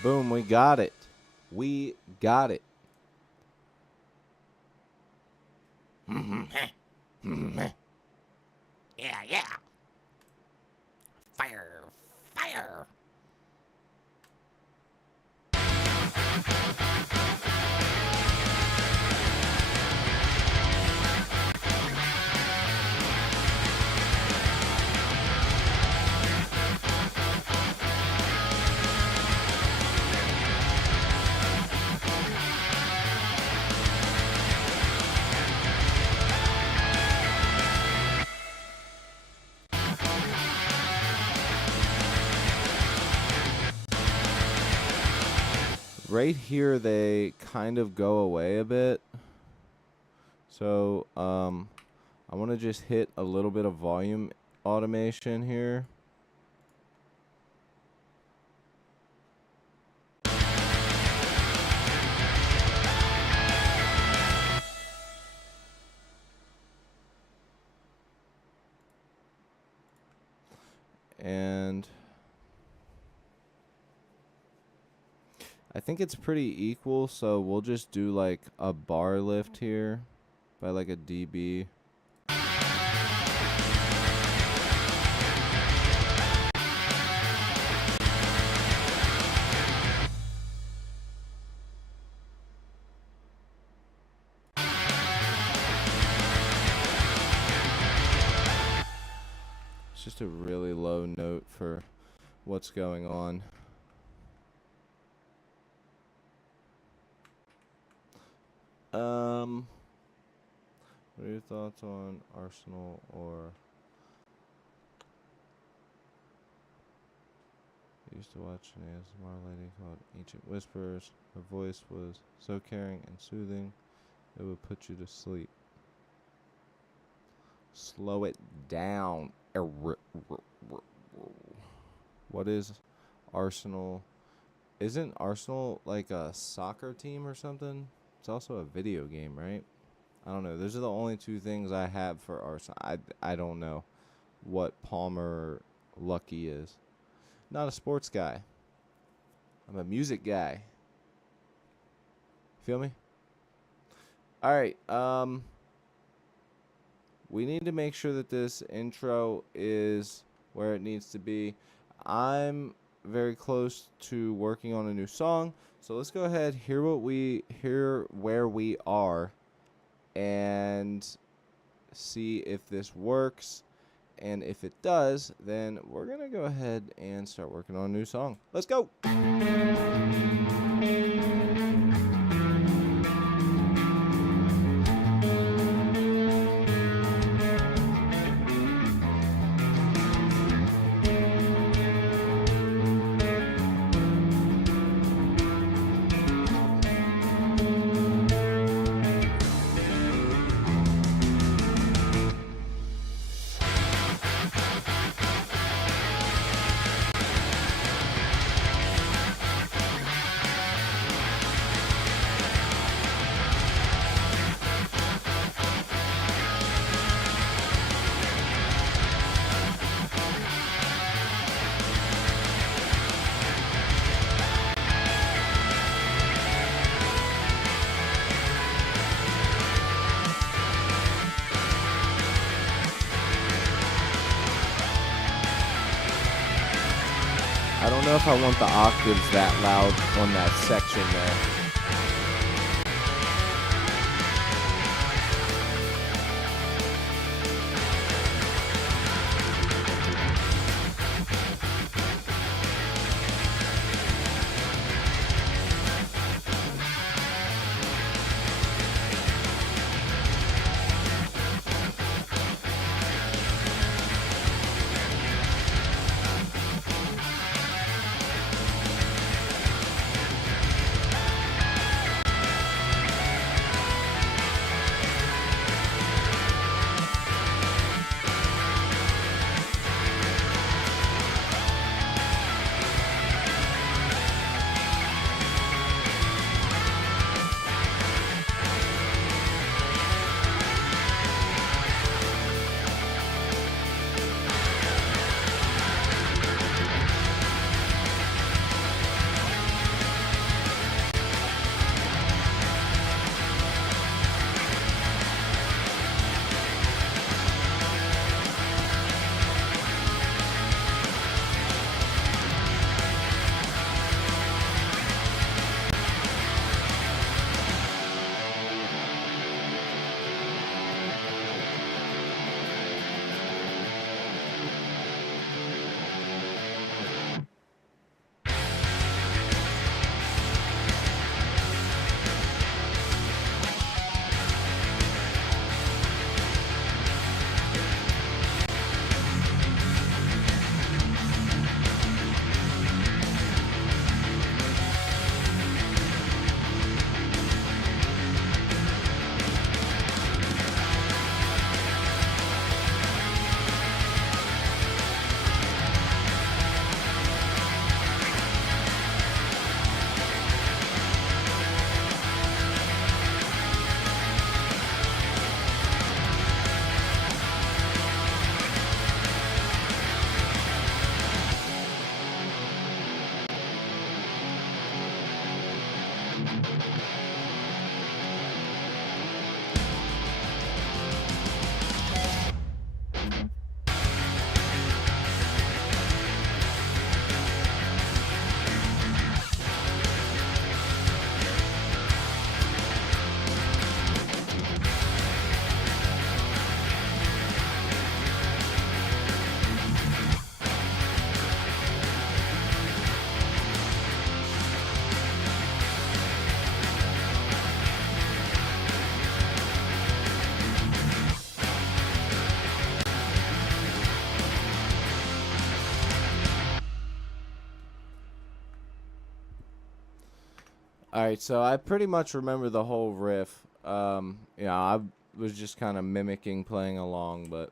Boom, we got it. We got it. Yeah. Fire. right here they kind of go away a bit. So I want to just hit a little bit of volume automation here. And I think it's pretty equal, so we'll just do like a bar lift here by like a dB. It's just a really low note for what's going on. What are your thoughts on Arsenal or... I used to watch an ASMR lady called Ancient Whispers. Her voice was so caring and soothing, it would put you to sleep. Slow it down. What is Arsenal? Isn't Arsenal like a soccer team or something? It's also a video game, right? I don't know. Those are the only two things I have for Arsenal. I don't know what Palmer Lucky is. Not a sports guy. I'm a music guy. Feel me? All right. We need to make sure that this intro is where it needs to be. I'm very close to working on a new song, so let's go ahead, hear where we are, and see if this works. And if it does, then we're gonna go ahead and start working on a new song. Let's go. I don't know if I want the octaves that loud on that section there. All right, so I pretty much remember the whole riff. I was just kind of mimicking, playing along, but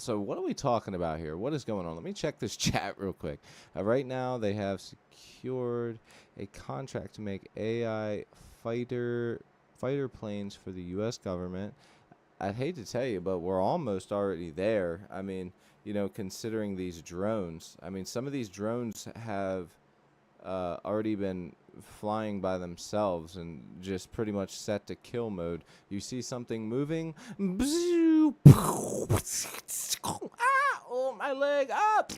so what are we talking about here? What is going on? Let me check this chat real quick. Right now, they have secured a contract to make AI fighter planes for the U.S. government. I'd hate to tell you, but we're almost already there. I mean, considering these drones. I mean, some of these drones have already been flying by themselves and just pretty much set to kill mode. You see something moving, oh my leg, up,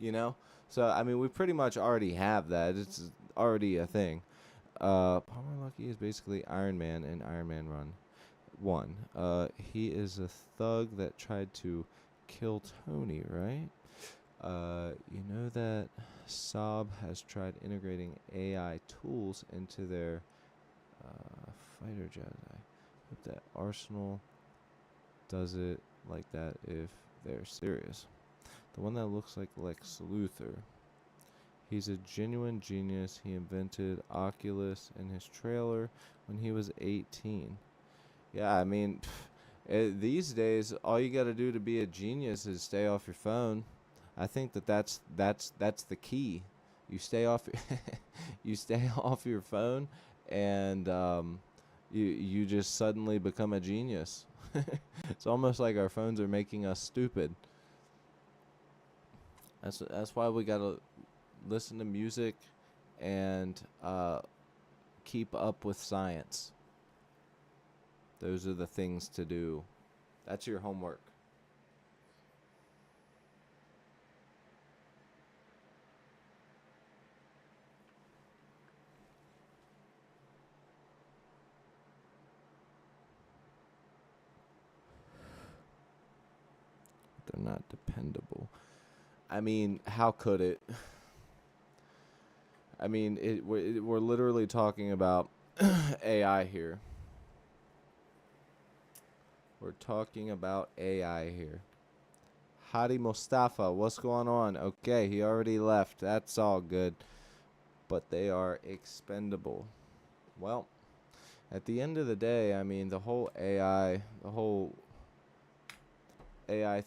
you know. So I mean, we pretty much already have that. It's already a thing. Palmer Luckey is basically Iron Man in Iron Man Run 1. He is a thug that tried to kill Tony, right? You know that Saab has tried integrating AI tools into their fighter jet. I hope that Arsenal does it like that if they're serious. The one that looks like Lex Luthor. He's a genuine genius. He invented Oculus in his trailer when he was 18. Yeah, I mean, these days, all you got to do to be a genius is stay off your phone. I think that's the key. You stay off you stay off your phone, and you just suddenly become a genius. It's almost like our phones are making us stupid. That's why we gotta listen to music and keep up with science. Those are the things to do. That's your homework. They're not dependable. I mean, how could it? I mean, we're literally talking about AI here. We're talking about AI here. Hadi Mustafa, what's going on? Okay, he already left. That's all good. But they are expendable. Well, at the end of the day, I mean, the whole AI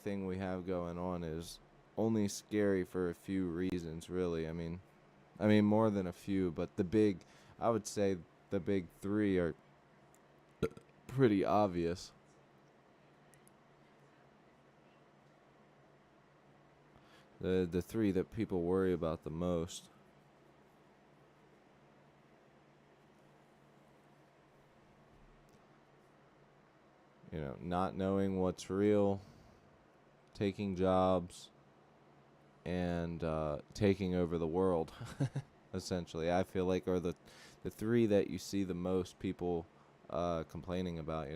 thing we have going on is only scary for a few reasons, really. I mean more than a few, but I would say the big three are pretty obvious. The three that people worry about the most. Not knowing what's real, taking jobs, and taking over the world. Essentially, I feel like are the three that you see the most people complaining about.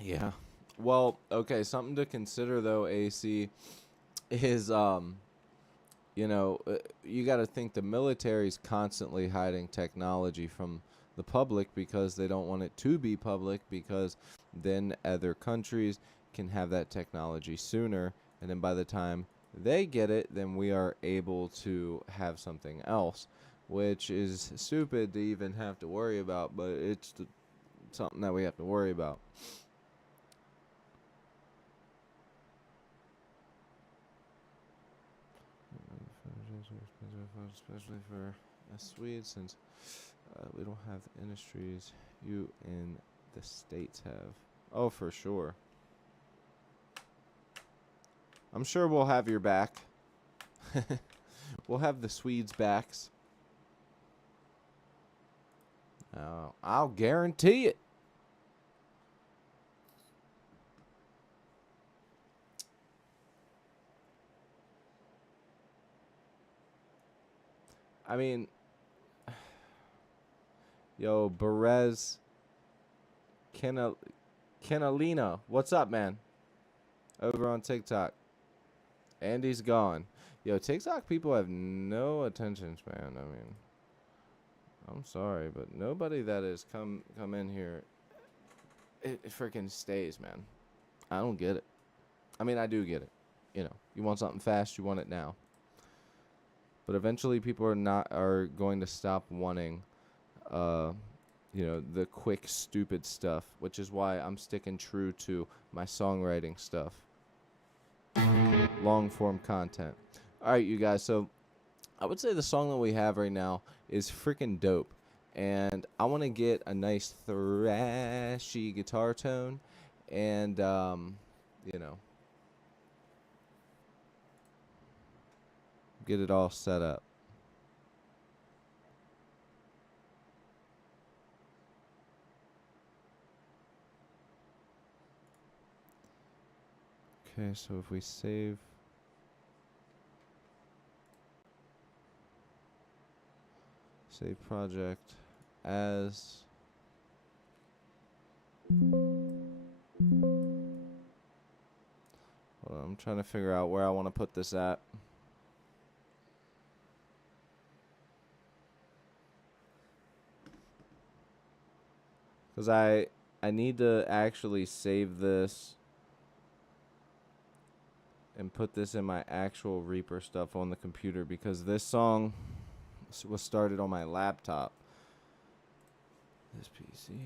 Yeah. Well, okay, something to consider though, AC, is you got to think the military's constantly hiding technology from the public because they don't want it to be public, because then other countries can have that technology sooner, and then by the time they get it, then we are able to have something else, which is stupid to even have to worry about, but it's something that we have to worry about. Especially for a Swede since we don't have industries you in the States have. Oh, for sure. I'm sure we'll have your back. We'll have the Swedes' backs. Oh, I'll guarantee it. I mean, yo, Berez Kenalina, what's up, man? Over on TikTok. Andy's gone. Yo, TikTok people have no attention span. I mean, I'm sorry, but nobody that has come in here, it freaking stays, man. I don't get it. I mean, I do get it. You know, you want something fast, you want it now. But eventually, people are going to stop wanting, the quick, stupid stuff. Which is why I'm sticking true to my songwriting stuff, long form content. All right, you guys. So I would say the song that we have right now is freaking dope. And I want to get a nice thrashy guitar tone and, get it all set up. Okay, so if we save project as hold on, I'm trying to figure out where I want to put this at. Cuz I need to actually save this and put this in my actual Reaper stuff on the computer because this song was started on my laptop. This PC.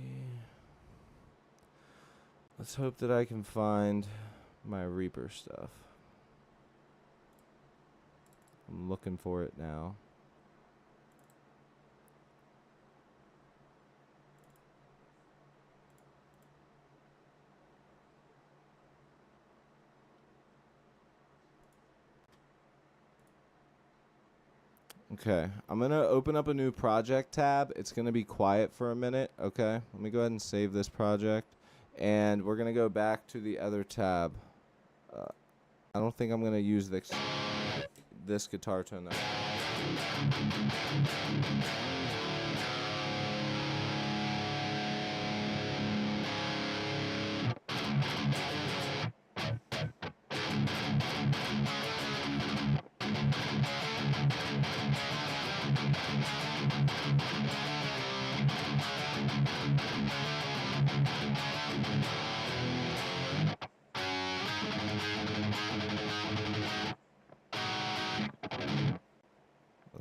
Let's hope that I can find my Reaper stuff. I'm looking for it now. Okay, I'm going to open up a new project tab. It's going to be quiet for a minute, okay? Let me go ahead and save this project. And we're going to go back to the other tab. I don't think I'm going to use this guitar tone.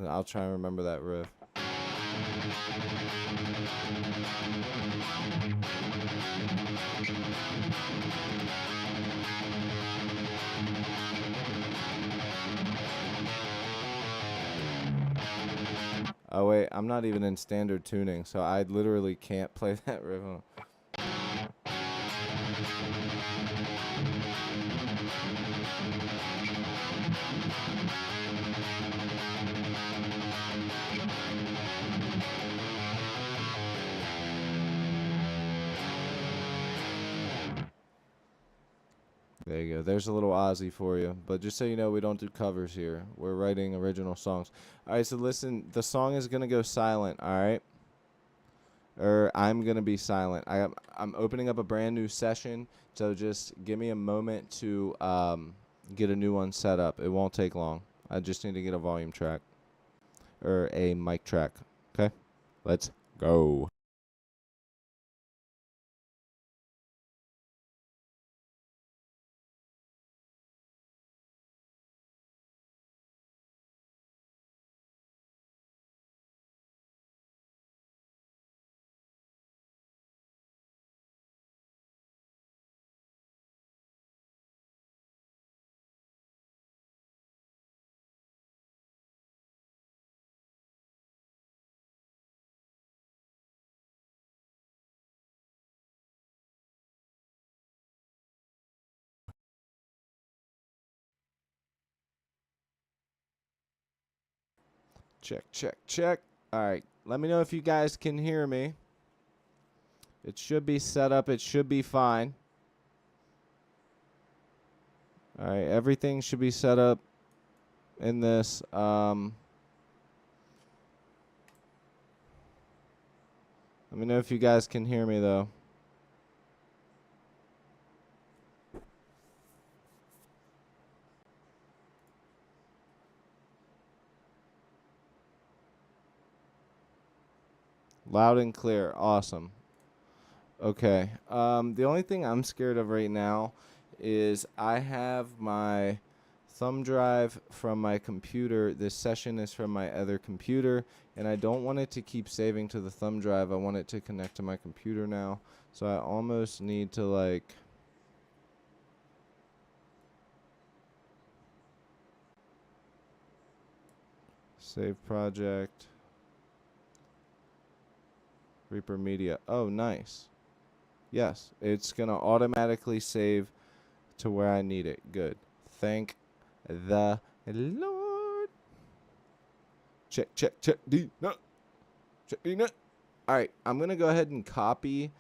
I'll try and remember that riff. Oh wait, I'm not even in standard tuning, so I literally can't play that riff. There you go. There's a little Ozzy for you. But just so you know, we don't do covers here. We're writing original songs. All right, so listen, the song is going to go silent, all right? Or I'm going to be silent. I'm opening up a brand new session, so just give me a moment to get a new one set up. It won't take long. I just need to get a volume track or a mic track. Okay? Let's go. Check, check, check. All right. Let me know if you guys can hear me. It should be set up. It should be fine. All right. Everything should be set up in this. Let me know if you guys can hear me, though. Loud and clear. Awesome. Okay. The only thing I'm scared of right now is I have my thumb drive from my computer. This session is from my other computer, and I don't want it to keep saving to the thumb drive. I want it to connect to my computer now. So I almost need to, like... Save project. Reaper Media. Oh, nice. Yes, it's going to automatically save to where I need it. Good. Thank the Lord. Check, check, check. D-nut. Check, D-nut. All right, I'm going to go ahead and copy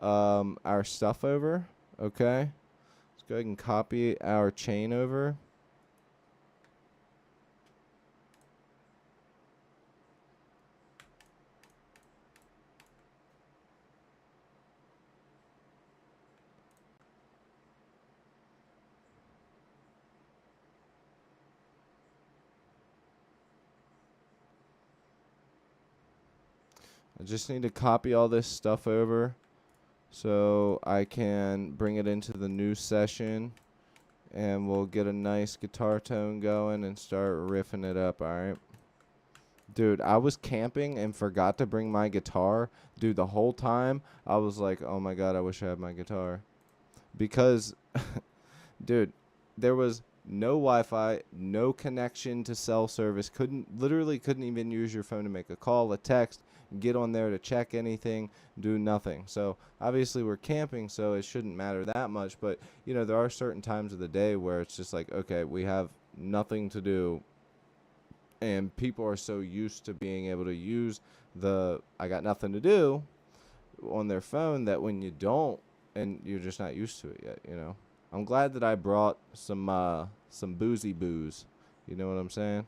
our stuff over. Okay. Let's go ahead and copy our chain over. I just need to copy all this stuff over so I can bring it into the new session, and we'll get a nice guitar tone going and start riffing it up, all right? Dude, I was camping and forgot to bring my guitar. Dude, the whole time I was like, oh my God, I wish I had my guitar. Because, dude, there was no Wi-Fi, no connection to cell service. Literally couldn't even use your phone to make a call, a text, get on there to check anything, do nothing. So obviously we're camping, so it shouldn't matter that much. But, you know, there are certain times of the day where it's just like, okay, we have nothing to do. And people are so used to being able to use the I got nothing to do on their phone that when you don't, and you're just not used to it yet, you know. I'm glad that I brought some boozy booze. You know what I'm saying?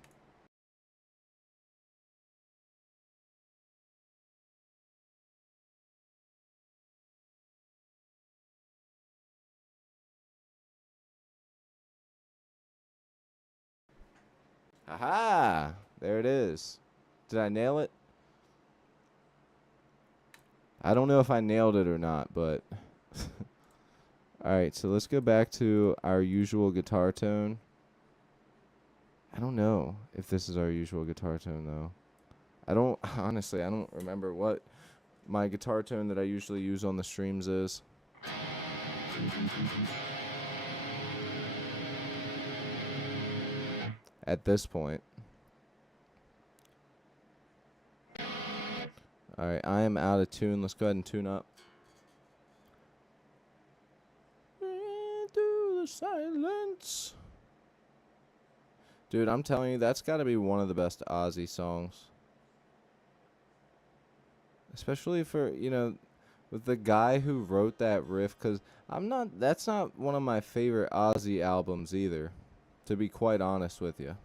Aha! There it is. Did I nail it? I don't know if I nailed it or not, but... Alright, so let's go back to our usual guitar tone. I don't know if this is our usual guitar tone, though. Honestly, I don't remember what my guitar tone that I usually use on the streams is. At this point. Alright, I am out of tune. Let's go ahead and tune up. Into the silence. Dude, I'm telling you, that's got to be one of the best Ozzy songs. Especially for, you know, with the guy who wrote that riff, because that's not one of my favorite Ozzy albums either, to be quite honest with you.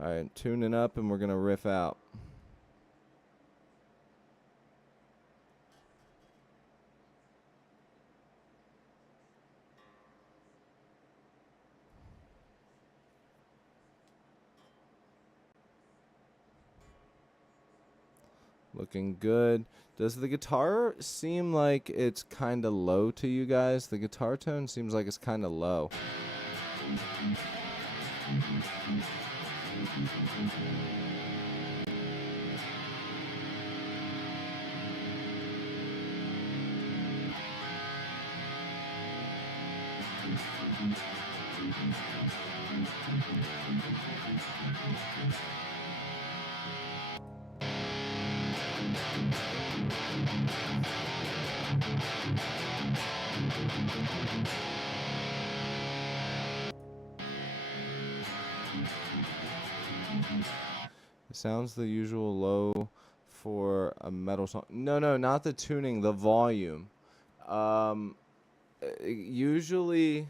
Alright, tuning up and we're going to riff out. Looking good. Does the guitar seem like it's kind of low to you guys? The guitar tone seems like it's kind of low. It sounds the usual low for a metal song. No, no, not the tuning, the volume. Usually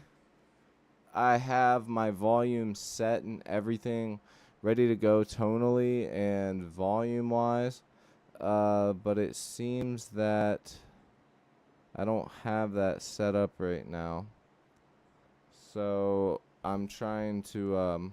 I have my volume set and everything ready to go tonally and volume wise. But it seems that I don't have that set up right now. So I'm trying to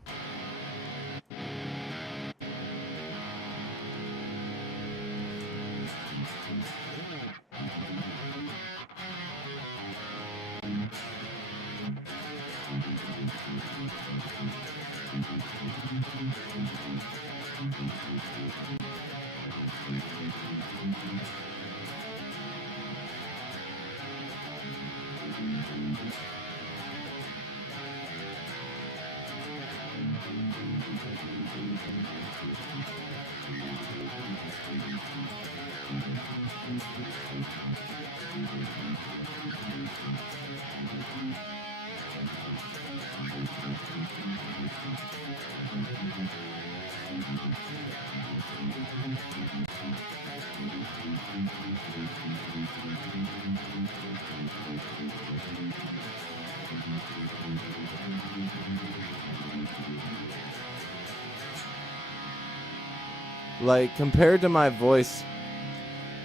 like compared to my voice,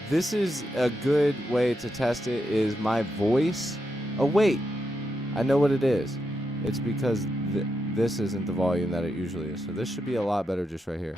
this is a good way to test it is my voice. Oh wait, I know what it is. It's because this isn't the volume that it usually is. So this should be a lot better just right here.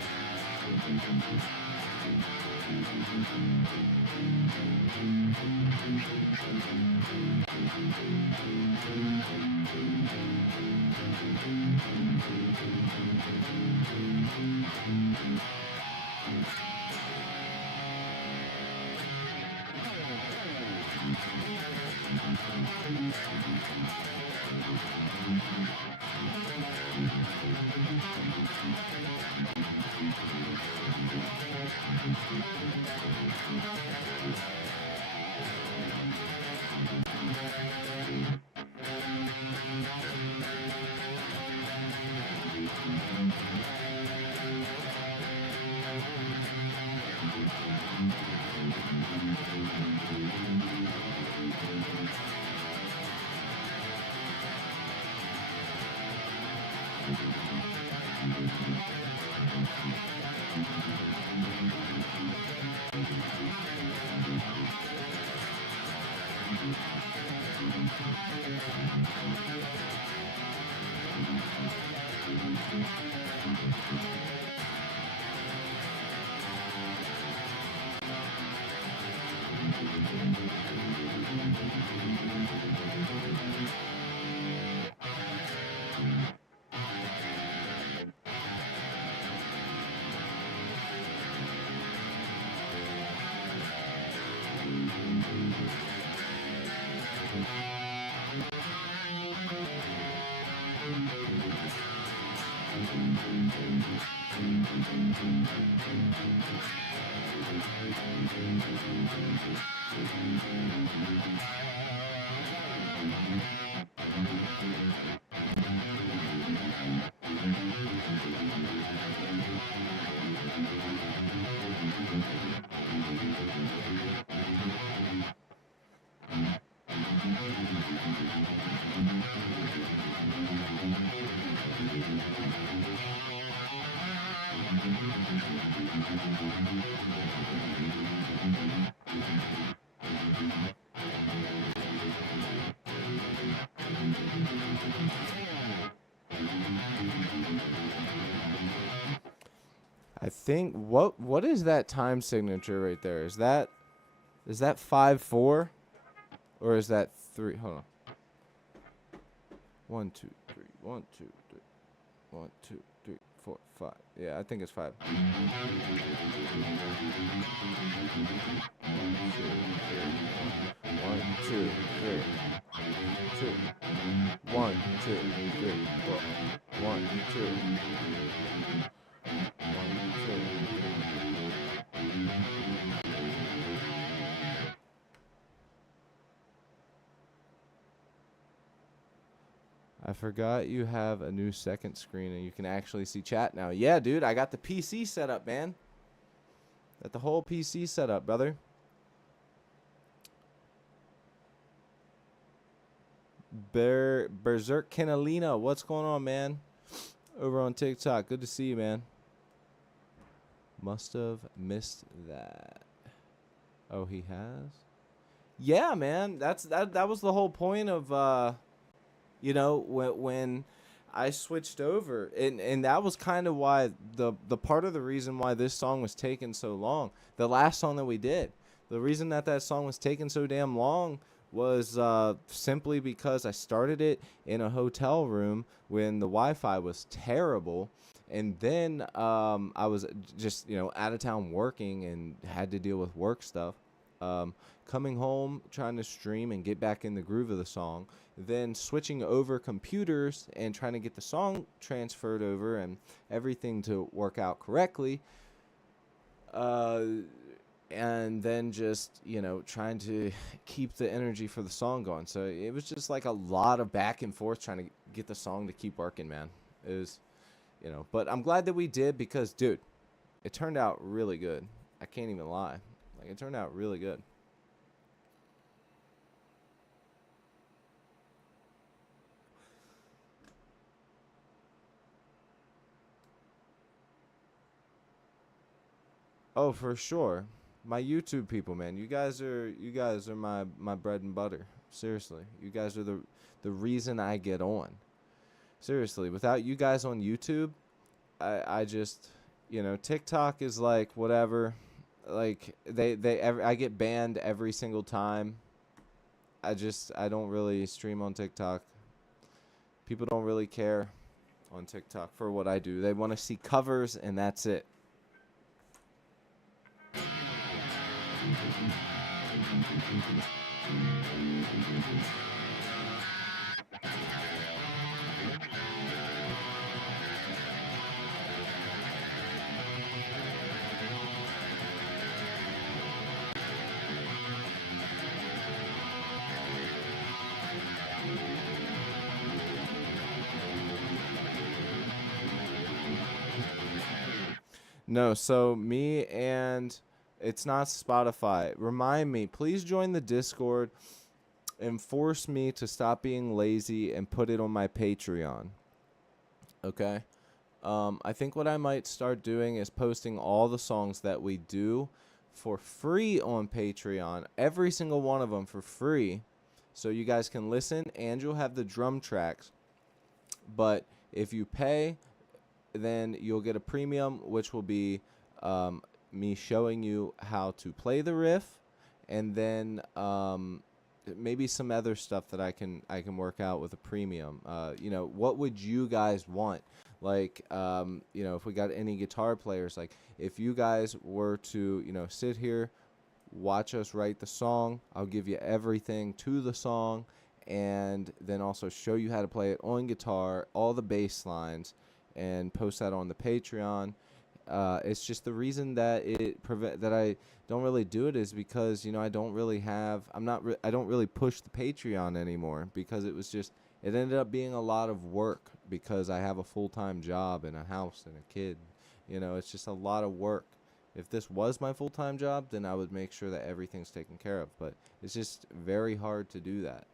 I think what is that time signature right there? Is that 5/4 or is that 3? Hold on. 1 2 3 1 2 3 1 2 3 4 5. Yeah, I think it's 5. 1 2 3 2 1 2 3 4 1 2 1 2. I forgot you have a new second screen and you can actually see chat now. Yeah, dude, I got the PC set up, man. Got the whole PC set up, brother. Berserk Kenalina, what's going on, man? Over on TikTok. Good to see you, man. Must have missed that. Oh, he has? Yeah, man. That was the whole point of when I switched over, and that was kind of why the part of the reason why this song was taking so long. The last song that we did, the reason that song was taking so damn long was simply because I started it in a hotel room when the Wi-Fi was terrible, and then I was just out of town working and had to deal with work stuff. Coming home, trying to stream and get back in the groove of the song, then switching over computers and trying to get the song transferred over and everything to work out correctly. And then just, trying to keep the energy for the song going. So it was just like a lot of back and forth trying to get the song to keep working, man. It was, but I'm glad that we did because, dude, it turned out really good. I can't even lie. Like, it turned out really good. Oh, for sure. My YouTube people, man. You guys are my bread and butter. Seriously. You guys are the reason I get on. Seriously, without you guys on YouTube, I just, TikTok is like whatever. Like I get banned every single time. I don't really stream on TikTok. People don't really care on TikTok for what I do. They want to see covers and that's it. No, so me and it's not Spotify. Remind me, please join the Discord and force me to stop being lazy and put it on my Patreon. Okay? I think what I might start doing is posting all the songs that we do for free on Patreon, every single one of them for free, so you guys can listen and you'll have the drum tracks. But if you pay, then you'll get a premium, which will be me showing you how to play the riff, and then maybe some other stuff that I can work out with a premium. What would you guys want? Like, if we got any guitar players, like if you guys were to, sit here, watch us write the song, I'll give you everything to the song, and then also show you how to play it on guitar, all the bass lines, and post that on the Patreon. It's just the reason that that I don't really do it is because I don't really have I don't really push the Patreon anymore because it ended up being a lot of work because I have a full-time job and a house and a kid. It's just a lot of work. If this was my full-time job, then I would make sure that everything's taken care of, but it's just very hard to do that.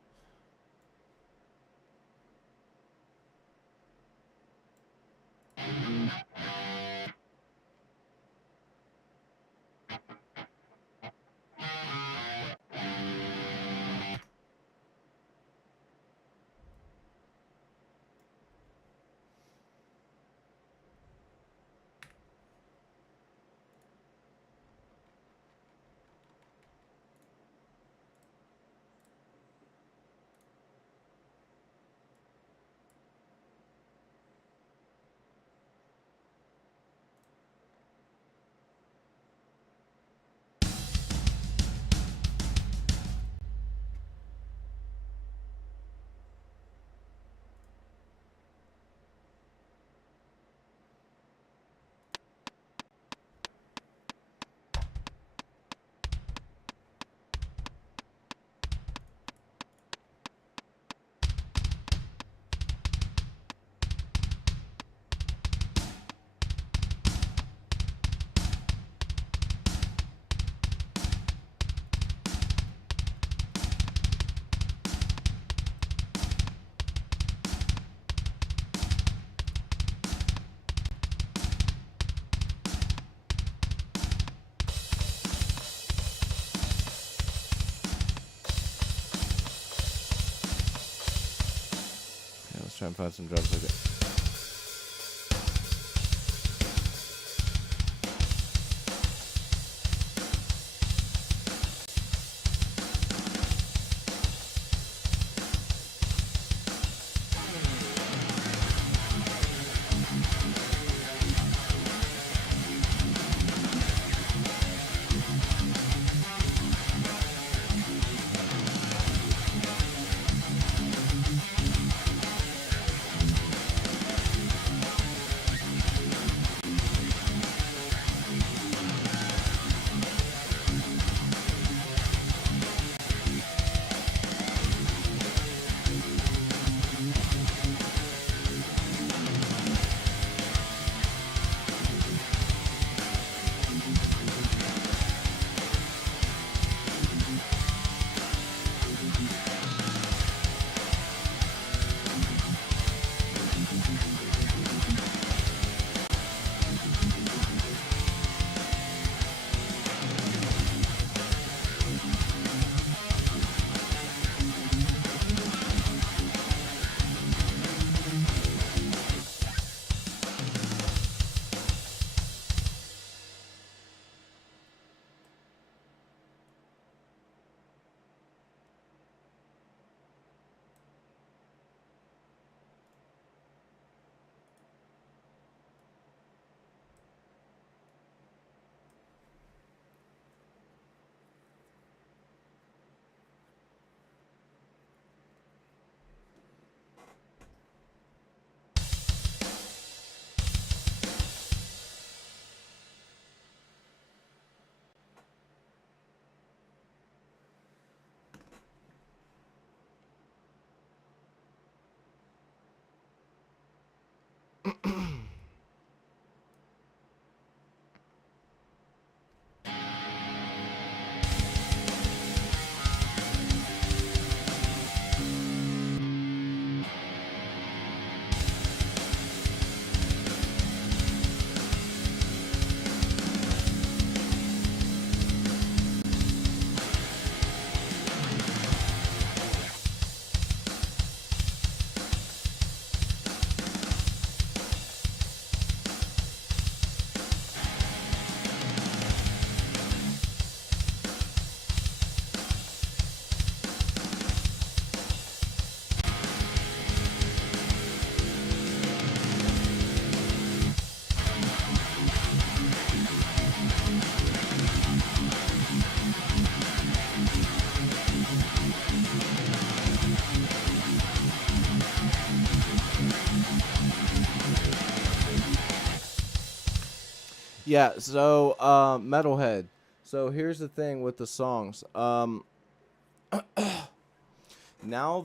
and find some drums like that. Yeah, so Metalhead. So here's the thing with the songs. Now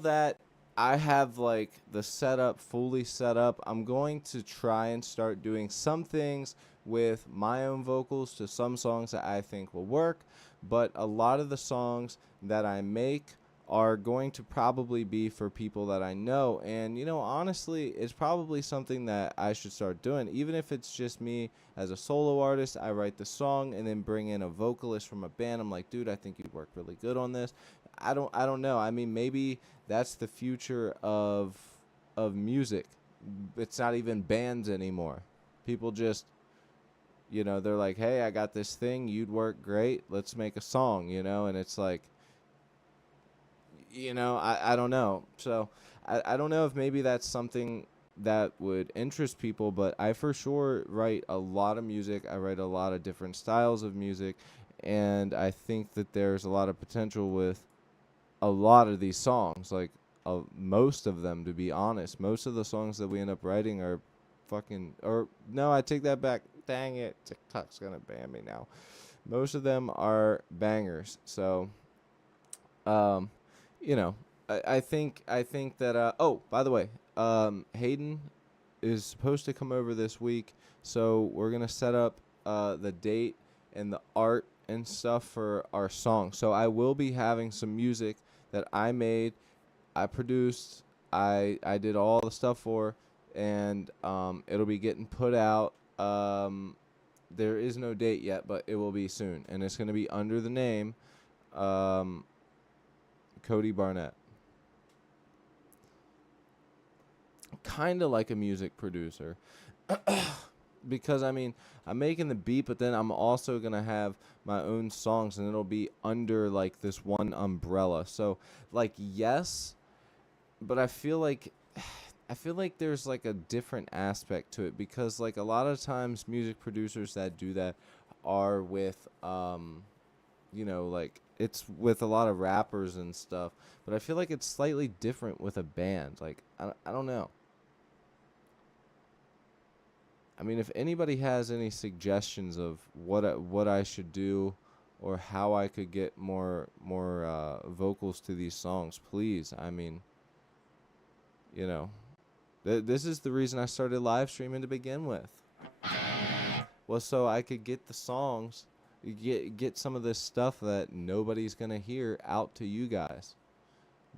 that I have like the setup fully set up, I'm going to try and start doing some things with my own vocals to some songs that I think will work, but a lot of the songs that I make are going to probably be for people that I know. And honestly, it's probably something that I should start doing, even if it's just me as a solo artist. I write the song and then bring in a vocalist from a band. I'm like, dude, I think you'd work really good on this. I don't know. I mean, maybe that's the future of music. It's not even bands anymore. People just, they're like, "Hey, I got this thing. You'd work great. Let's make a song." And it's like, I don't know. So I don't know if maybe that's something that would interest people, but I for sure write a lot of music. I write a lot of different styles of music, and I think that there's a lot of potential with a lot of these songs. Like most of them, to be honest, most of the songs that we end up writing are fucking, or no, I take that back. Dang it, TikTok's gonna ban me now. Most of them are bangers. So um, you know, I think that oh, by the way, Hayden is supposed to come over this week, so we're gonna set up the date and the art and stuff for our song. So I will be having some music that I made, I produced, I did all the stuff for, and it'll be getting put out. There is no date yet, but it will be soon, and it's gonna be under the name um, Cody Barnett. kind of like a music producer. Because I mean, I'm making the beat, but then I'm also gonna have my own songs, and it'll be under like this one umbrella. So like, yes, but I feel like there's like a different aspect to it, because like a lot of times music producers that do that are with like it's with a lot of rappers and stuff, but I feel like it's slightly different with a band. Like I don't know. I mean, if anybody has any suggestions of what I should do, or how I could get more vocals to these songs, please. I mean, you know, this is the reason I started live streaming to begin with. Was so I could get the songs, get some of this stuff that nobody's gonna hear out to you guys,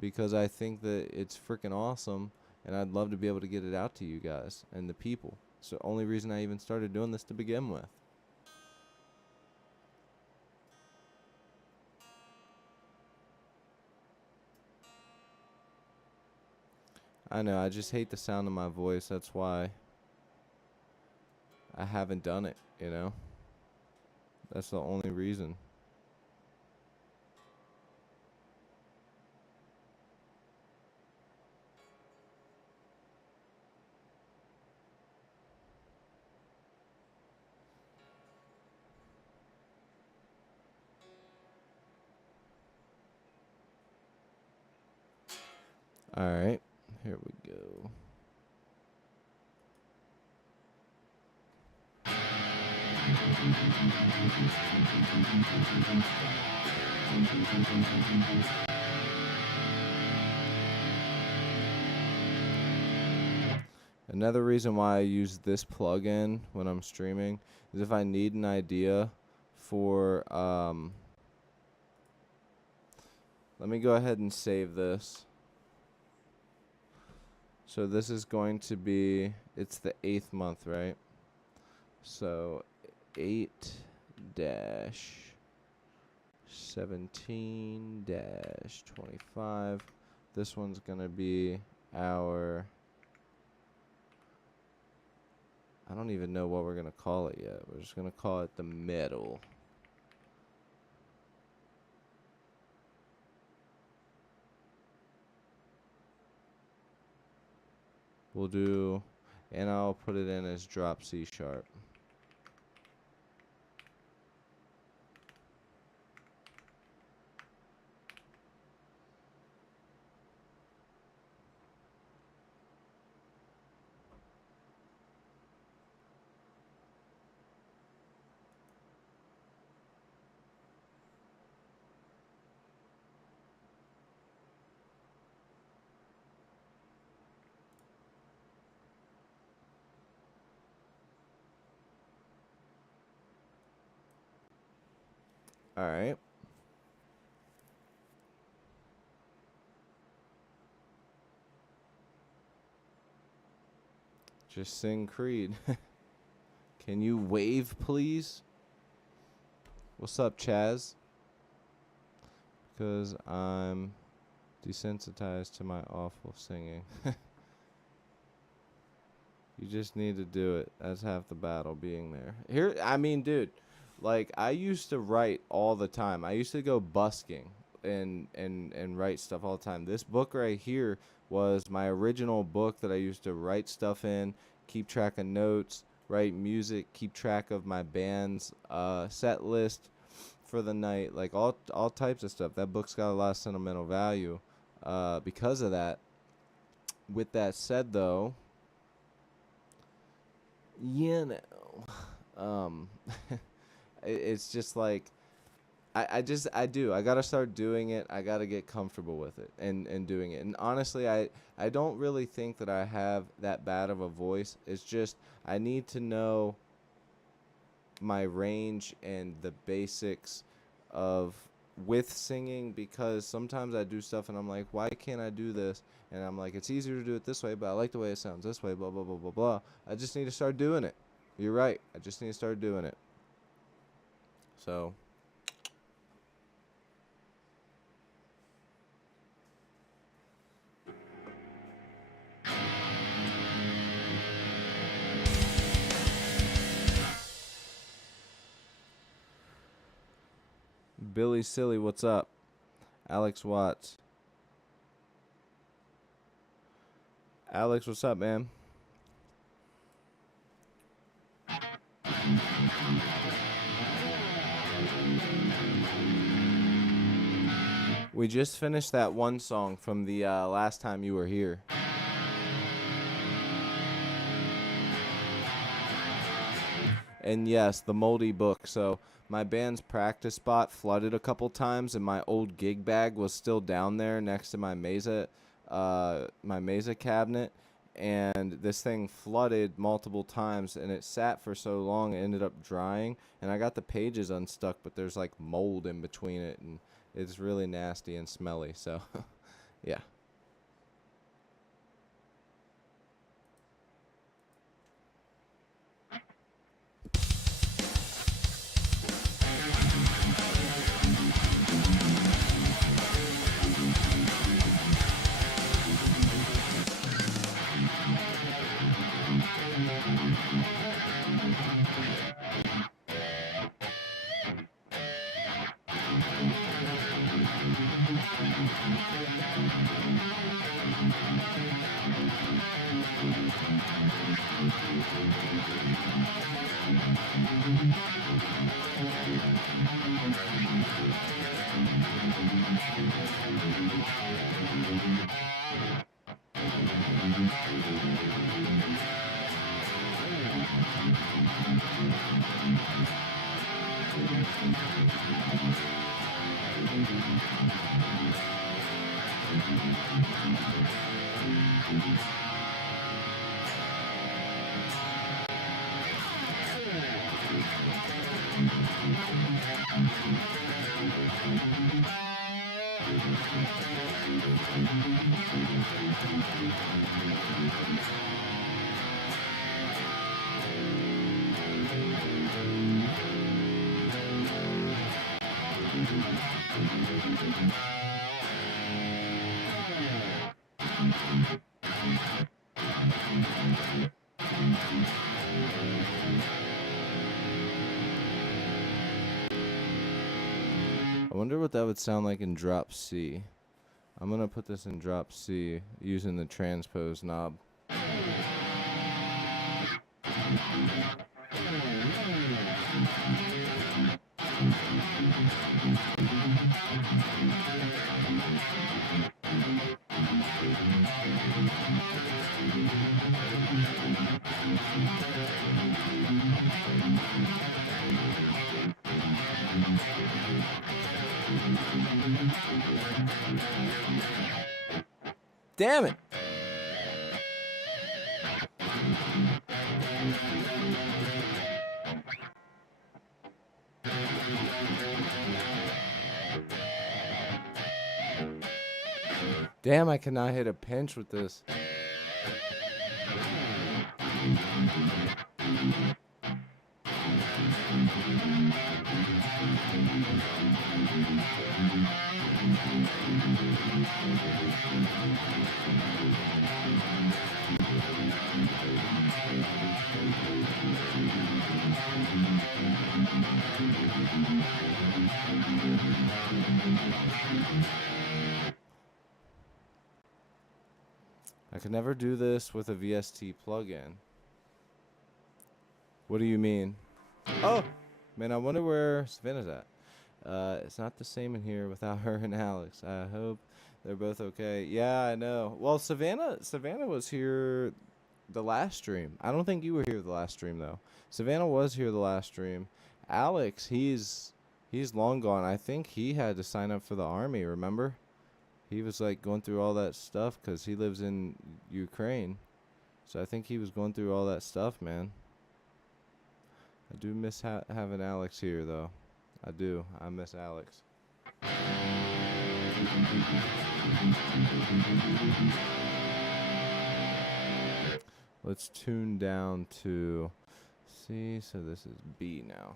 because I think that it's freaking awesome, and I'd love to be able to get it out to you guys and the people. It's the only reason I even started doing this to begin with. I know, I just hate the sound of my voice. That's why I haven't done it, you know? That's the only reason. Alright, here we go. Another reason why I use this plugin when I'm streaming is if I need an idea for, let me go ahead and save this. So this is going to be, it's the 8th month, right? So 8-17-25. This one's going to be our, I don't even know what we're going to call it yet. We're just going to call it the middle. We'll do, and I'll put it in as drop C sharp. All right. Just sing Creed. Can you wave, please? What's up, Chaz? Because I'm desensitized to my awful singing. You just need to do it. That's half the battle, being there. Here, I mean, dude, like, I used to write all the time. I used to go busking and write stuff all the time. This book right here was my original book that I used to write stuff in, keep track of notes, write music, keep track of my band's set list for the night, like all types of stuff. That book's got a lot of sentimental value because of that. With that said, though, you know, it's just like I gotta start doing it. I gotta get comfortable with it and doing it. And honestly, I don't really think that I have that bad of a voice. It's just I need to know my range and the basics of with singing, because sometimes I do stuff and I'm like, why can't I do this? And I'm like, it's easier to do it this way, but I like the way it sounds this way, blah, blah, blah, blah, blah. I just need to start doing it. You're right. I just need to start doing it. So Billy Silly, what's up? Alex Watts. Alex, what's up, man? We just finished that one song from the last time you were here. And yes, the moldy book. So my band's practice spot flooded a couple times, and my old gig bag was still down there next to my mesa cabinet. And this thing flooded multiple times, and it sat for so long it ended up drying. And I got the pages unstuck, but there's like mold in between it, and it's really nasty and smelly. So, yeah. I wonder what that would sound like in drop C. I'm going to put this in drop C using the transpose knob. Damn it! Damn, I cannot hit a pinch with this. I could never do this with a VST plugin. What do you mean? Oh, man, I wonder where Savannah's at. It's not the same in here without her and Alex. I hope they're both okay. Yeah, I know. Well, Savannah was here the last stream. I don't think you were here the last stream though. Savannah was here the last stream. Alex, he's long gone. I think he had to sign up for the army, remember? He was like going through all that stuff because he lives in Ukraine. So I think he was going through all that stuff, man. I do miss having Alex here, though. I do. I miss Alex. Let's tune down to C. So this is B now.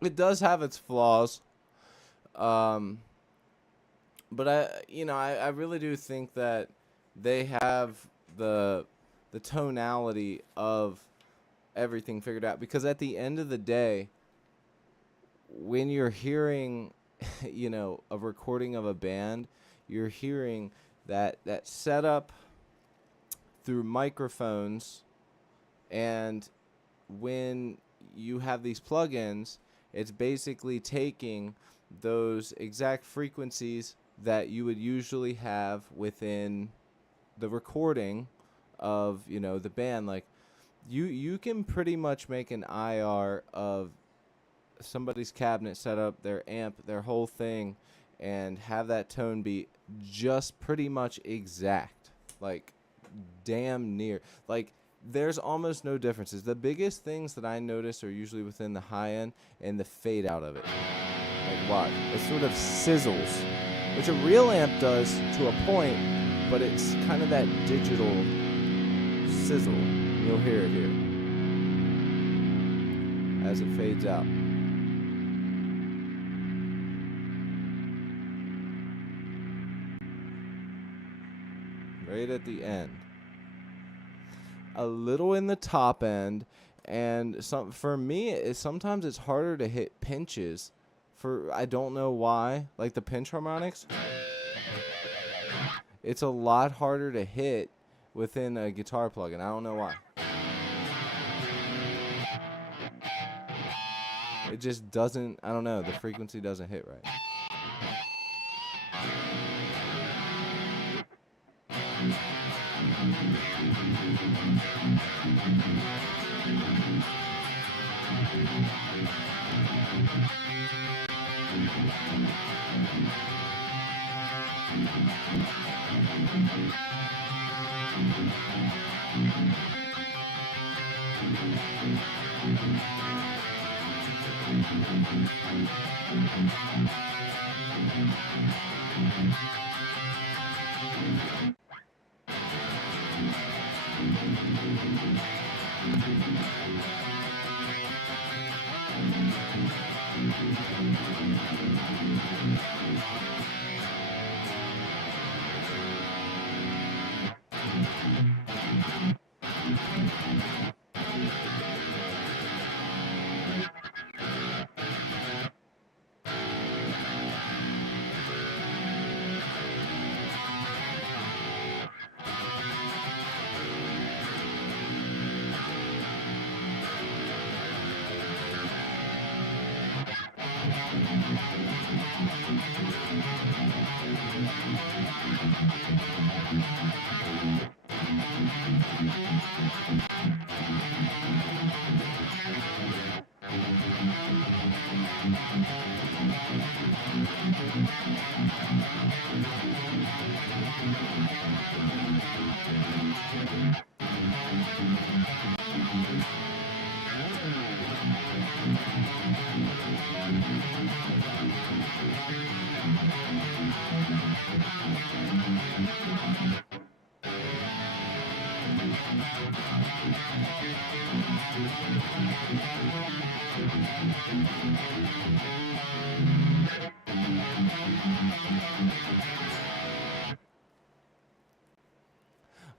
It does have its flaws. Um, but I really do think that they have the the tonality of everything figured out, because at the end of the day, when you're hearing a recording of a band, you're hearing that setup through microphones, and when you have these plugins, it's basically taking those exact frequencies that you would usually have within the recording of the band. Like, you can pretty much make an IR of somebody's cabinet setup, their amp, their whole thing, and have that tone be just pretty much exact, like damn near. Like, there's almost no differences. The biggest things that I notice are usually within the high end and the fade out of it. Like, watch, it sort of sizzles, which a real amp does to a point, but it's kind of that digital sizzle. You'll hear it here as it fades out. Right at the end. A little in the top end, and for me, sometimes it's harder to hit pinches. I don't know why. Like the pinch harmonics, it's a lot harder to hit within a guitar plugin. I don't know why. It just doesn't. I don't know. The frequency doesn't hit right.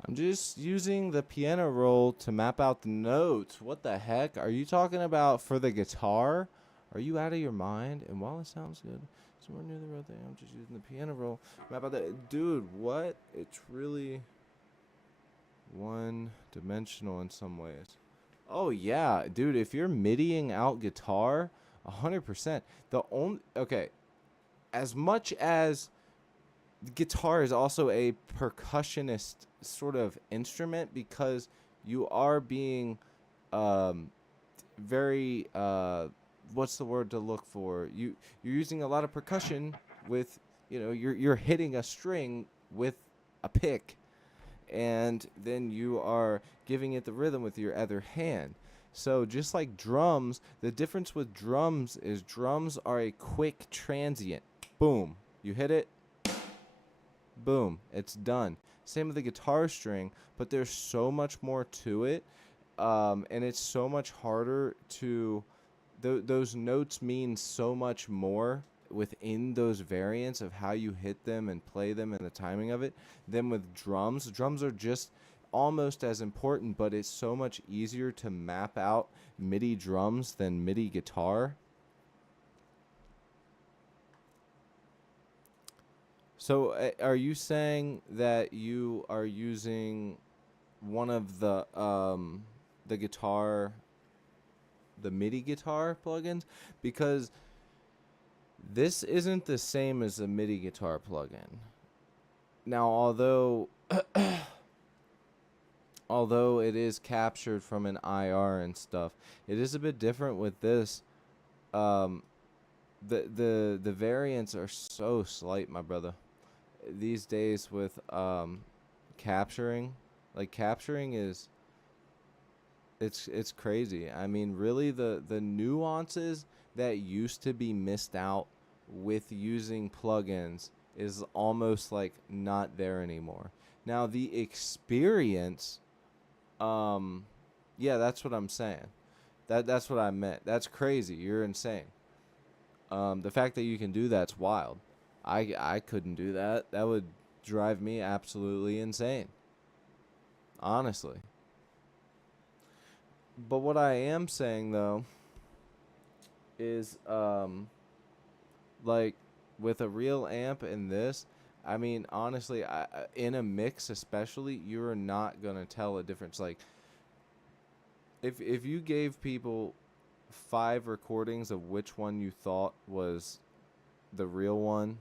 I'm I'm just using the piano roll to map out the notes. What the heck? Are you talking about for the guitar? Are you out of your mind? And while it sounds good, somewhere near the road thing, I'm just using the piano roll. Map out the... Dude, what? It's really one-dimensional in some ways. Oh, yeah. Dude, if you're MIDIing out guitar, 100%. The only... Okay. As much as guitar is also a percussionist sort of instrument because you are being very what's the word to look for, you're using a lot of percussion with, you're hitting a string with a pick, and then you are giving it the rhythm with your other hand. So just like drums, the difference with drums is drums are a quick transient. Boom, you hit it, boom, it's done. Same with the guitar string, but there's so much more to it, and it's so much harder to... those notes mean so much more within those variants of how you hit them and play them and the timing of it than with drums. Drums are just almost as important, but it's so much easier to map out MIDI drums than MIDI guitar. So, are you saying that you are using one of the guitar, the MIDI guitar plugins? Because this isn't the same as a MIDI guitar plugin. Now, although it is captured from an IR and stuff, it is a bit different with this. The variants are so slight, my brother. These days with capturing is, it's crazy. I mean, really the nuances that used to be missed out with using plugins is almost like not there anymore. Now the experience, yeah, that's what I'm saying. That's what I meant. That's crazy. You're insane. The fact that you can do that's wild. I couldn't do that. That would drive me absolutely insane. Honestly. But what I am saying though is like with a real amp and this, I mean honestly, in a mix especially, you're not going to tell a difference. Like if you gave people 5 recordings of which one you thought was the real one,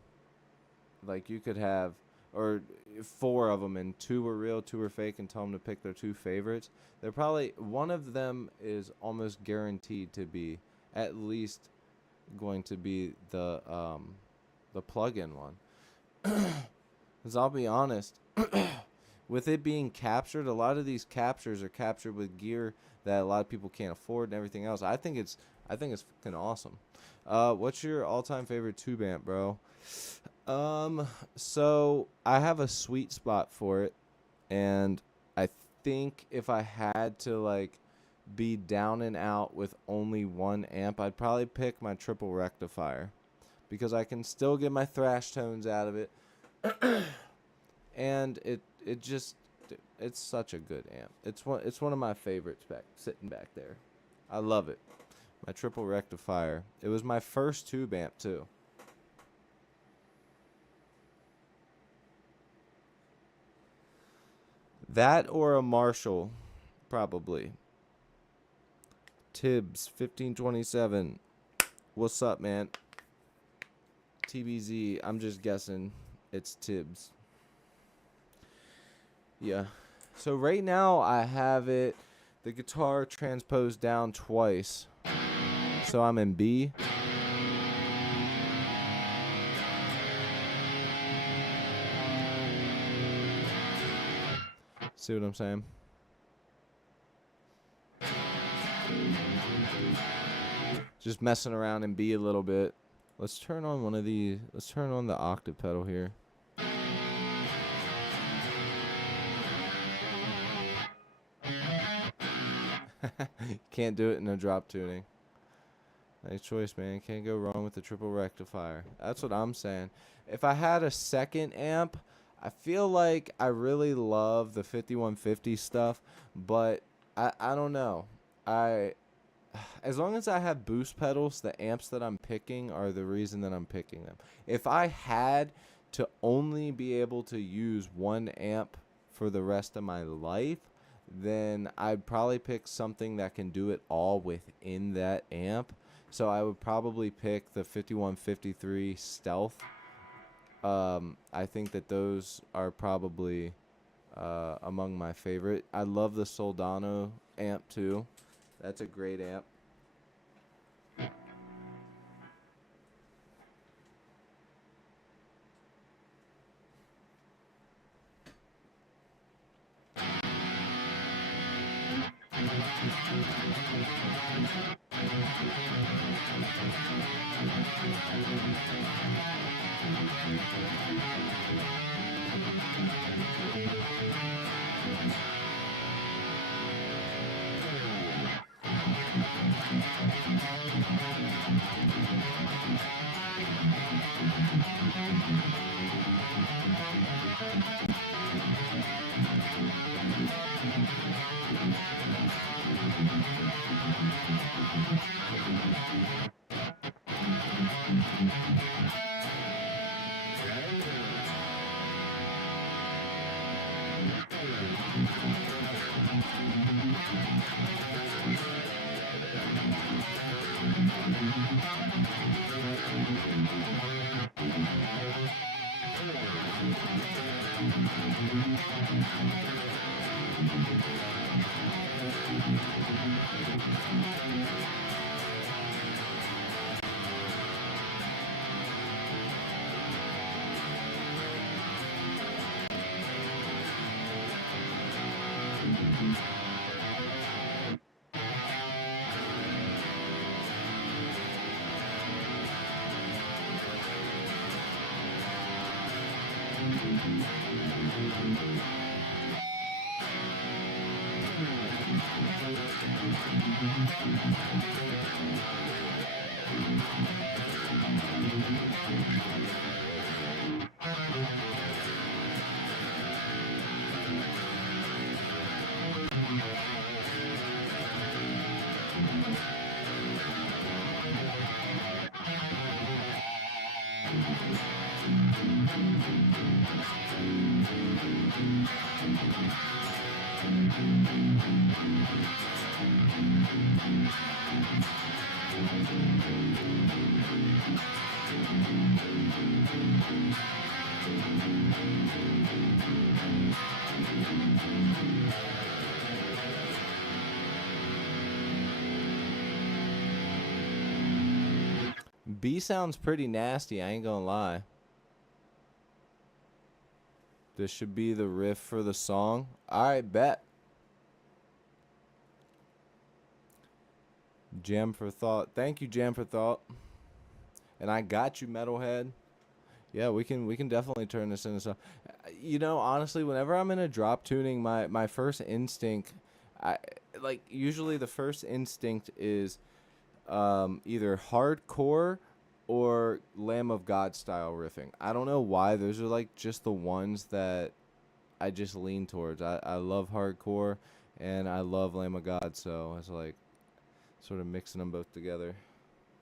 like you could have, or 4 of them and 2 were real, 2 were fake, and tell them to pick their 2 favorites. They're probably, one of them is almost guaranteed to be at least going to be the plug-in one. Because I'll be honest, with it being captured, a lot of these captures are captured with gear that a lot of people can't afford and everything else. I think it's fucking awesome. What's your all-time favorite tube amp, bro? So I have a sweet spot for it, and I think if I had to like be down and out with only one amp, I'd probably pick my triple rectifier because I can still get my thrash tones out of it, and it's such a good amp. It's one of my favorites sitting back there. I love it. My triple rectifier. It was my first tube amp too. That or a Marshall, probably. Tibbs 1527. What's up, man? TBZ. I'm just guessing it's Tibbs. Yeah. So right now I have it, the guitar transposed down twice. So I'm in B. See what I'm saying? Just messing around in B a little bit. Let's turn on one of these. Let's turn on the octave pedal here. Can't do it in a drop tuning. Nice choice, man. Can't go wrong with the triple rectifier. That's what I'm saying. If I had a second amp, I feel like I really love the 5150 stuff, but I don't know. I As long as I have boost pedals, the amps that I'm picking are the reason that I'm picking them. If I had to only be able to use one amp for the rest of my life, then I'd probably pick something that can do it all within that amp. So I would probably pick the 5153 Stealth. I think that those are probably among my favorite. I love the Soldano amp too. That's a great amp. B sounds pretty nasty, I ain't gonna lie. This should be the riff for the song. Alright, bet. Jam for Thought. Thank you, Jam for Thought. And I got you, Metalhead. Yeah, we can definitely turn this into something. You know, honestly, whenever I'm in a drop tuning, my first instinct, I like usually the first instinct is either hardcore or Lamb of God style riffing. I don't know why. Those are like just the ones that I just lean towards. I love hardcore and I love Lamb of God, so it's like sort of mixing them both together.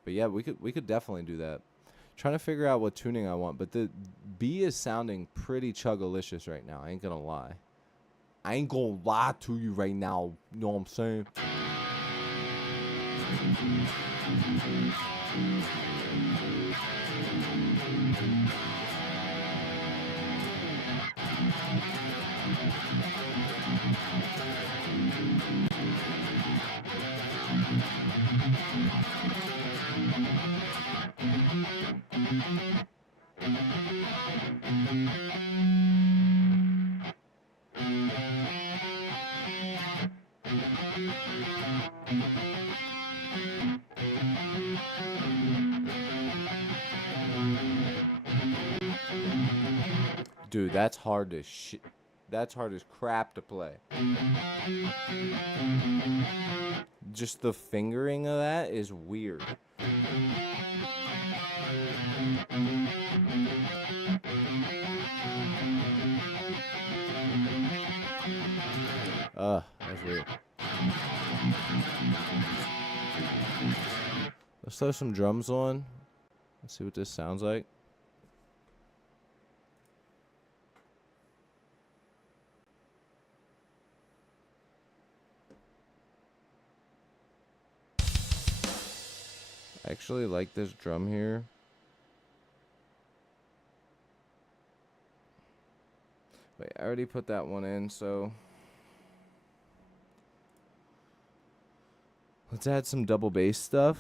But yeah, we could definitely do that. Trying to figure out what tuning I want, but the B is sounding pretty chuggalicious right now. I ain't gonna lie. I ain't gonna lie to you right now. You know what I'm saying? Dude, that's hard as shit. That's hard as crap to play. Just the fingering of that is weird. hopefully. Let's throw some drums on. Let's see what this sounds like. I actually like this drum here. Wait, I already put that one in, so let's add some double bass stuff.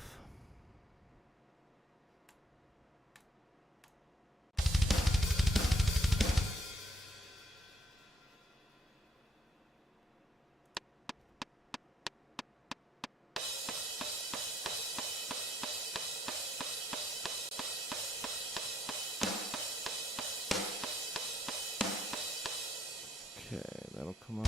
Okay, that'll come up.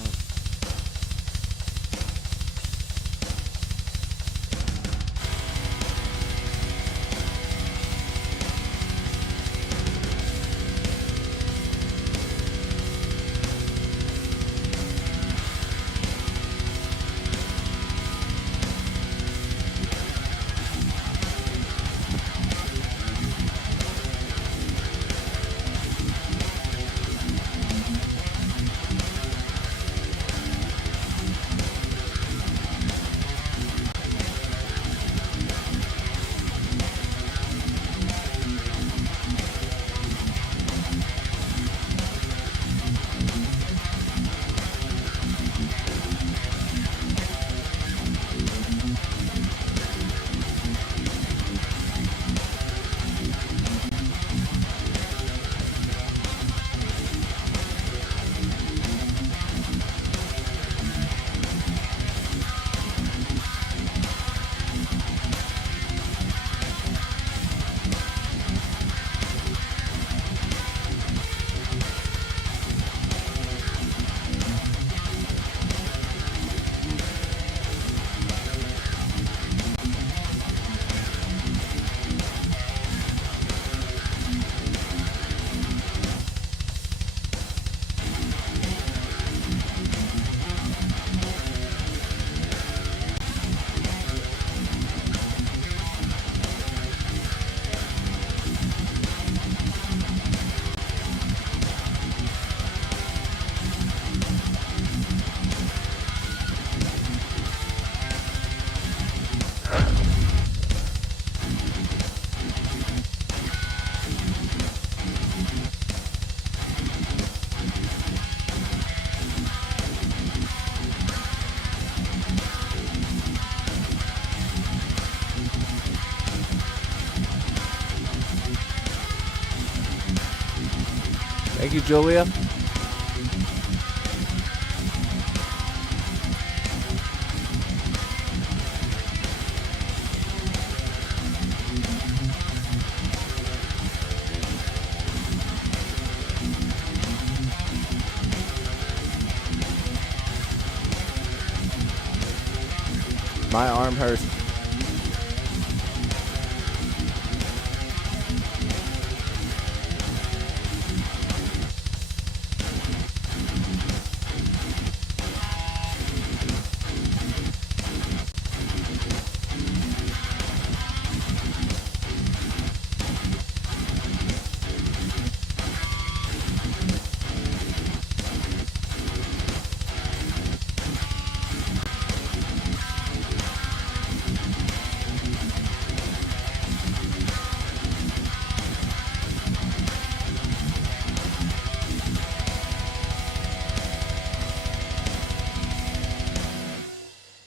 Thank you, Julia. My arm hurts.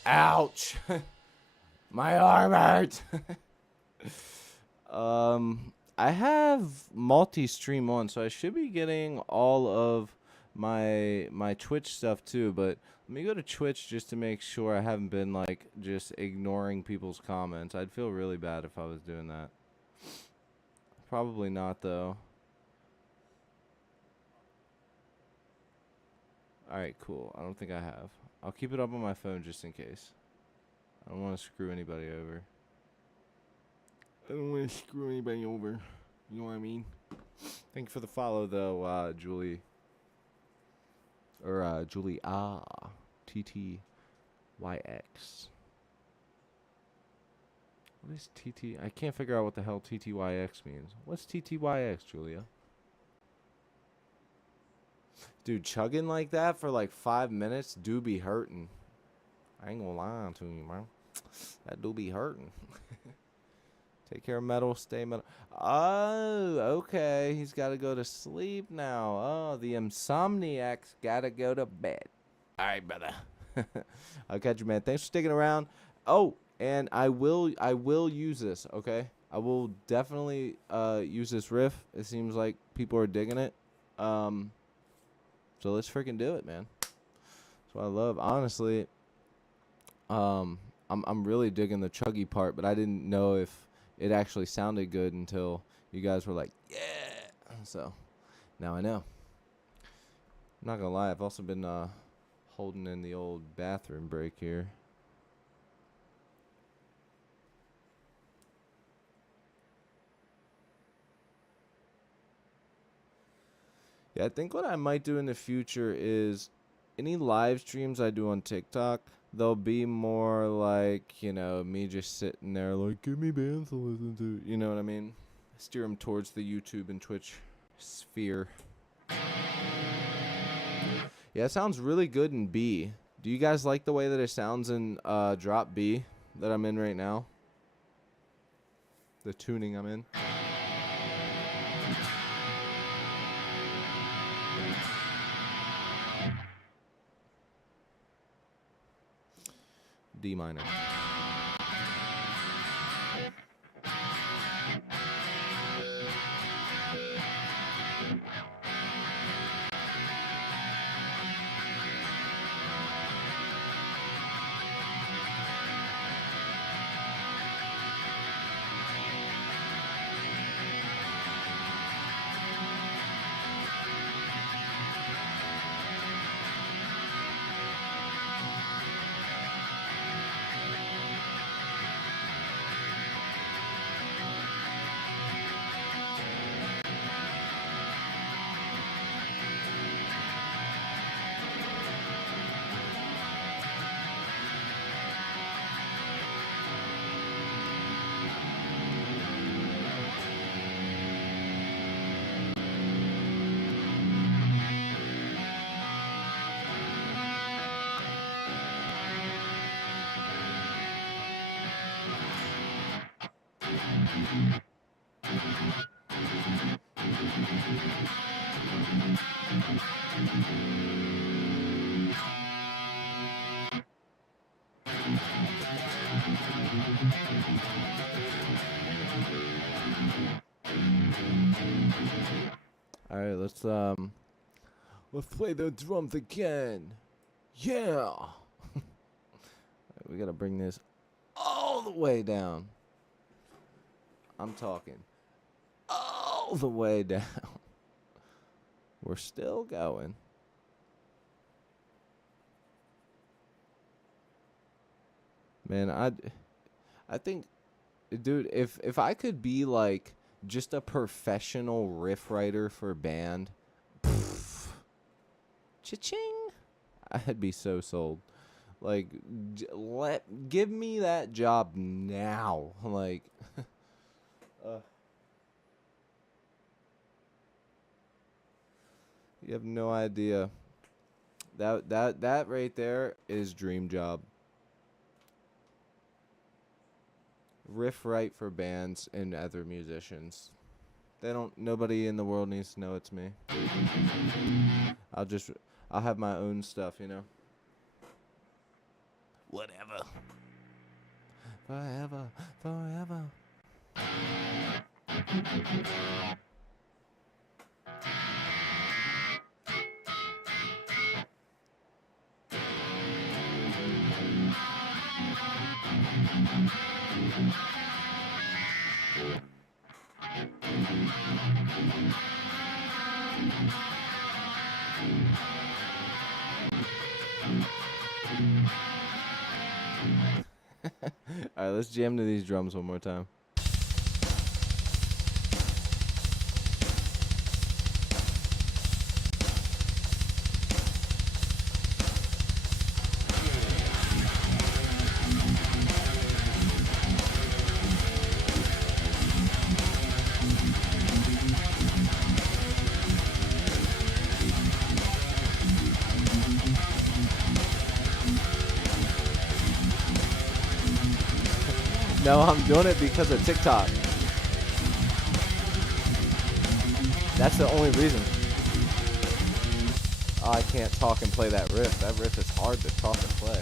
Ouch. My arm hurts. I have multi-stream on, so I should be getting all of my Twitch stuff too, but let me go to Twitch just to make sure I haven't been like just ignoring people's comments. I'd feel really bad if I was doing that. Probably not though. Alright, cool. I don't think I have. I'll keep it up on my phone just in case. I don't want to screw anybody over. I don't want to screw anybody over. You know what I mean? Thank you for the follow, though, Julie. Or, Julie, TT. YX. What is TT? I can't figure out what the hell TTYX means. What's TTYX, Julia? Dude, chugging like that for like 5 minutes do be hurting. I ain't gonna lie to you, man. That do be hurting. Take care of metal, stay metal. Oh, okay. He's got to go to sleep now. Oh, the insomniac's got to go to bed. All right, brother. I'll catch you, man. Thanks for sticking around. Oh, and I will use this, okay? I will definitely use this riff. It seems like people are digging it. So let's freaking do it, man. That's what I love. Honestly, I'm really digging the chuggy part, but I didn't know if it actually sounded good until you guys were like, yeah. So now I know. I'm not gonna lie, I've also been holding in the old bathroom break here. Yeah, I think what I might do in the future is any live streams I do on TikTok, they'll be more like, you know, me just sitting there like, give me bands to listen to. You know what I mean? Steer them towards the YouTube and Twitch sphere. Yeah, it sounds really good in B. Do you guys like the way that it sounds in drop B that I'm in right now? The tuning I'm in? D minor. All right, let's play the drums again. Yeah. We got to bring this all the way down. I'm talking all the way down. We're still going. Man, I think, dude, if I could be like just a professional riff writer for band, cha-ching, I'd be so sold. Like, give me that job now. Like, you have no idea. That right there is dream job. Riff write for bands and other musicians. Nobody in the world needs to know it's me. I'll have my own stuff, you know. Whatever. Forever, forever. All right, let's jam to these drums one more time. No, I'm doing it because of TikTok. That's the only reason. Oh, I can't talk and play that riff. That riff is hard to talk and play.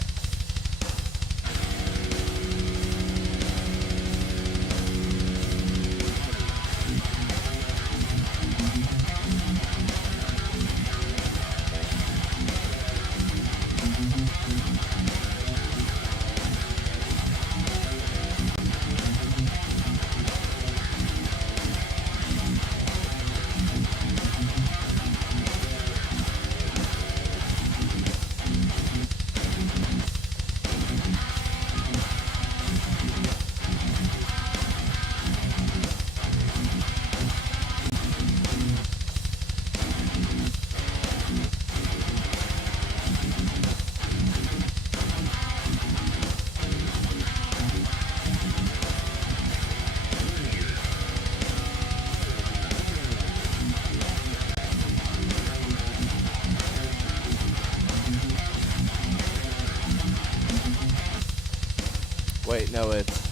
Wait, no, it's...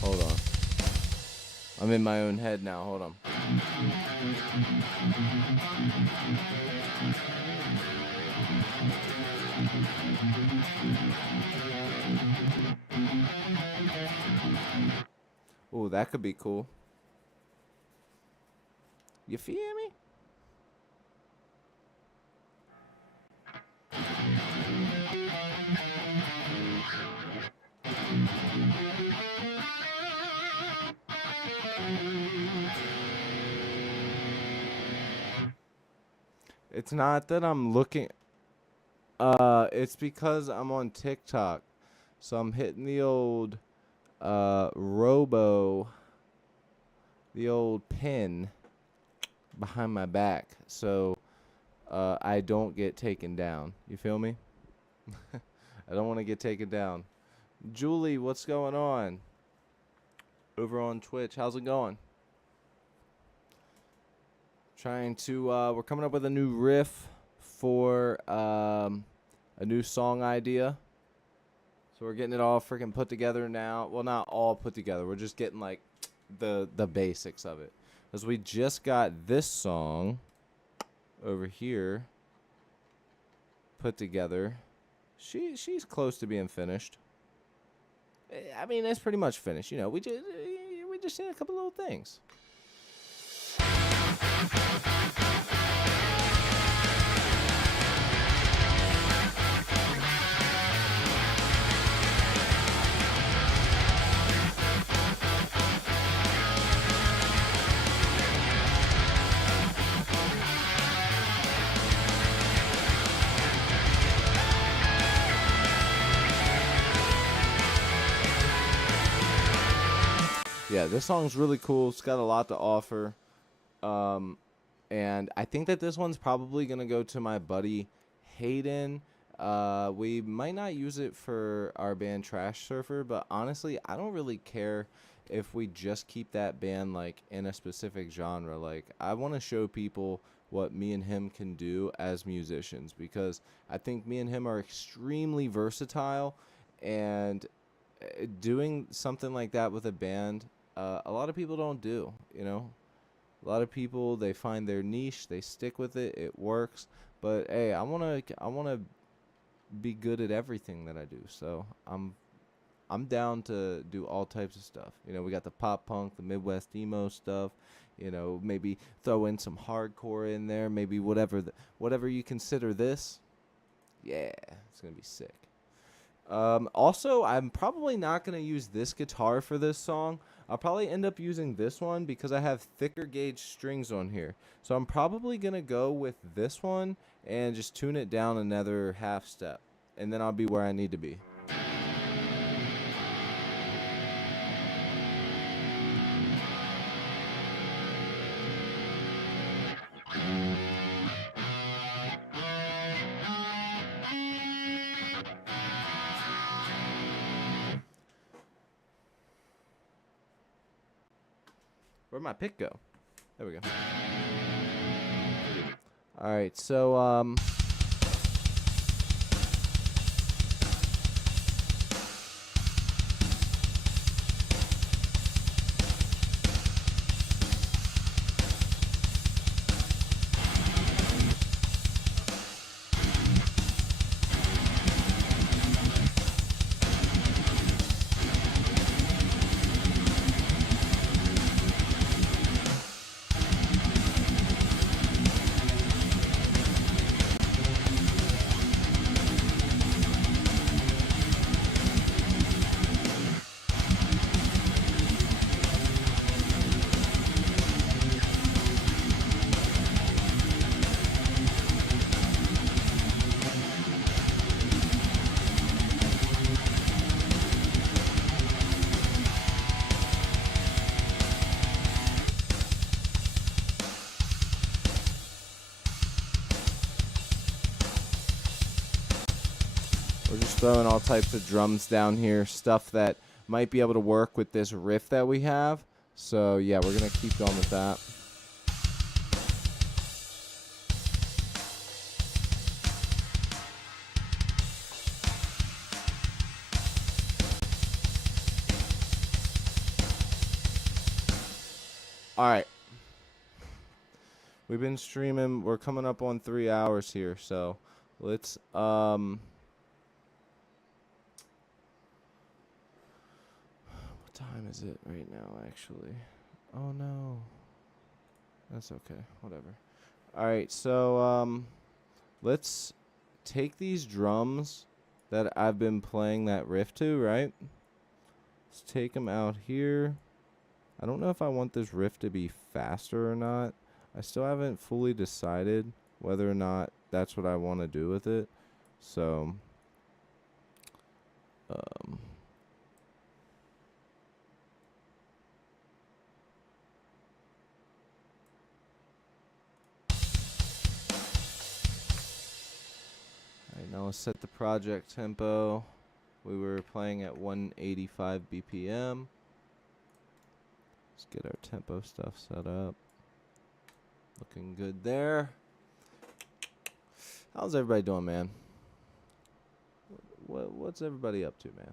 Hold on. I'm in my own head now. Hold on. Ooh, that could be cool. You feel me? It's not that I'm looking... it's because I'm on TikTok. So I'm hitting the old, the old pin behind my back. So, I don't get taken down. You feel me? I don't want to get taken down. Julie, what's going on? Over on Twitch. How's it going? Trying to, we're coming up with a new riff for, a new song idea. So we're getting it all freaking put together now. Well, not all put together. We're just getting, like, the basics of it. Because we just got this song over here put together. She's close to being finished. I mean, it's pretty much finished. You know, we just need a couple little things. Yeah, this song's really cool. It's got a lot to offer. And I think that this one's probably going to go to my buddy Hayden. We might not use it for our band Trash Surfer, but honestly, I don't really care if we just keep that band like in a specific genre. Like, I want to show people what me and him can do as musicians, because I think me and him are extremely versatile, and doing something like that with a band, a lot of people don't do, you know. A lot of people, they find their niche, they stick with it, it works. But hey, I wanna be good at everything that I do. So I'm down to do all types of stuff. You know, we got the pop punk, the Midwest emo stuff. You know, maybe throw in some hardcore in there. Maybe whatever you consider this. Yeah, it's gonna be sick. Also, I'm probably not going to use this guitar for this song. I'll probably end up using this one because I have thicker gauge strings on here. So I'm probably going to go with this one and just tune it down another half step. And then I'll be where I need to be. Where'd my pick go? There we go. All right, so we're just throwing all types of drums down here, stuff that might be able to work with this riff that we have. So yeah, we're gonna keep going with that. All right. We've been streaming. We're coming up on 3 hours here, so let's what time is it right now, actually? Oh no. That's okay. Whatever. All right, so let's take these drums that I've been playing that riff to, right? Let's take them out here. I don't know if I want this riff to be faster or not. I still haven't fully decided whether or not that's what I want to do with it. So, alright, now let's set the project tempo. We were playing at 185 BPM. Let's get our tempo stuff set up. Looking good there. How's everybody doing, man? What's everybody up to, man?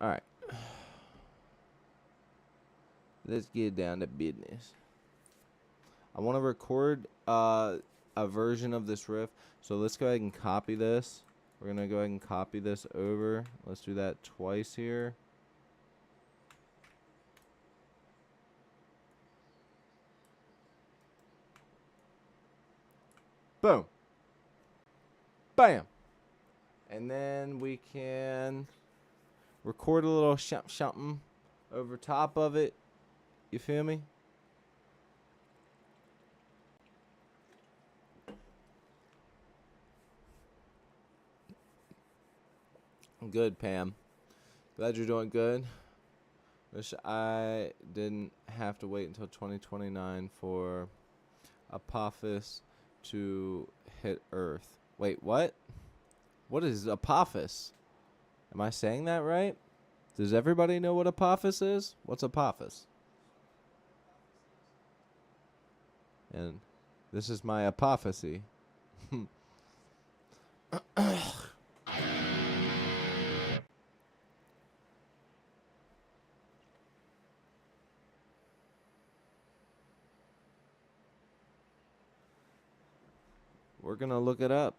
All right. Let's get down to business. I want to record a version of this riff. So let's go ahead and copy this. We're going to go ahead and copy this over. Let's do that twice here. Boom. Bam. And then we can record a little something over top of it. You feel me? Good, Pam. Glad you're doing good. Wish I didn't have to wait until 2029 for Apophis to hit Earth. Wait, what? What is Apophis? Am I saying that right? Does everybody know what Apophis is? What's Apophis? And this is my apophacy. We're going to look it up.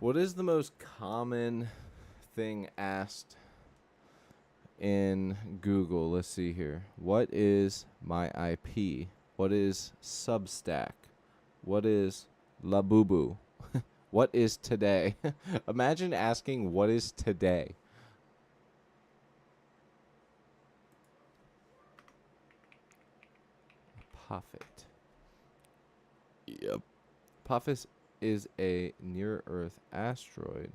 What is the most common thing asked in Google? Let's see here. What is my IP? What is Substack? What is Labubu? What is today? Imagine asking what is today. Apophis. Yep. Apophis is a near-Earth asteroid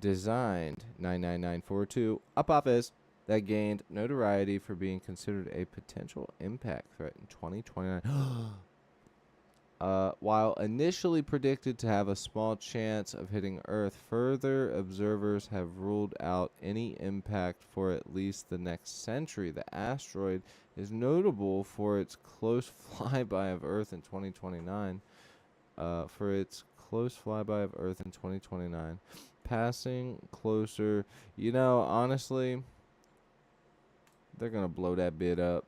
designed 99942 Apophis that gained notoriety for being considered a potential impact threat in 2029. While initially predicted to have a small chance of hitting Earth, further observers have ruled out any impact for at least the next century. The asteroid is notable for its close flyby of Earth in 2029. Passing closer. You know, honestly, they're going to blow that bit up.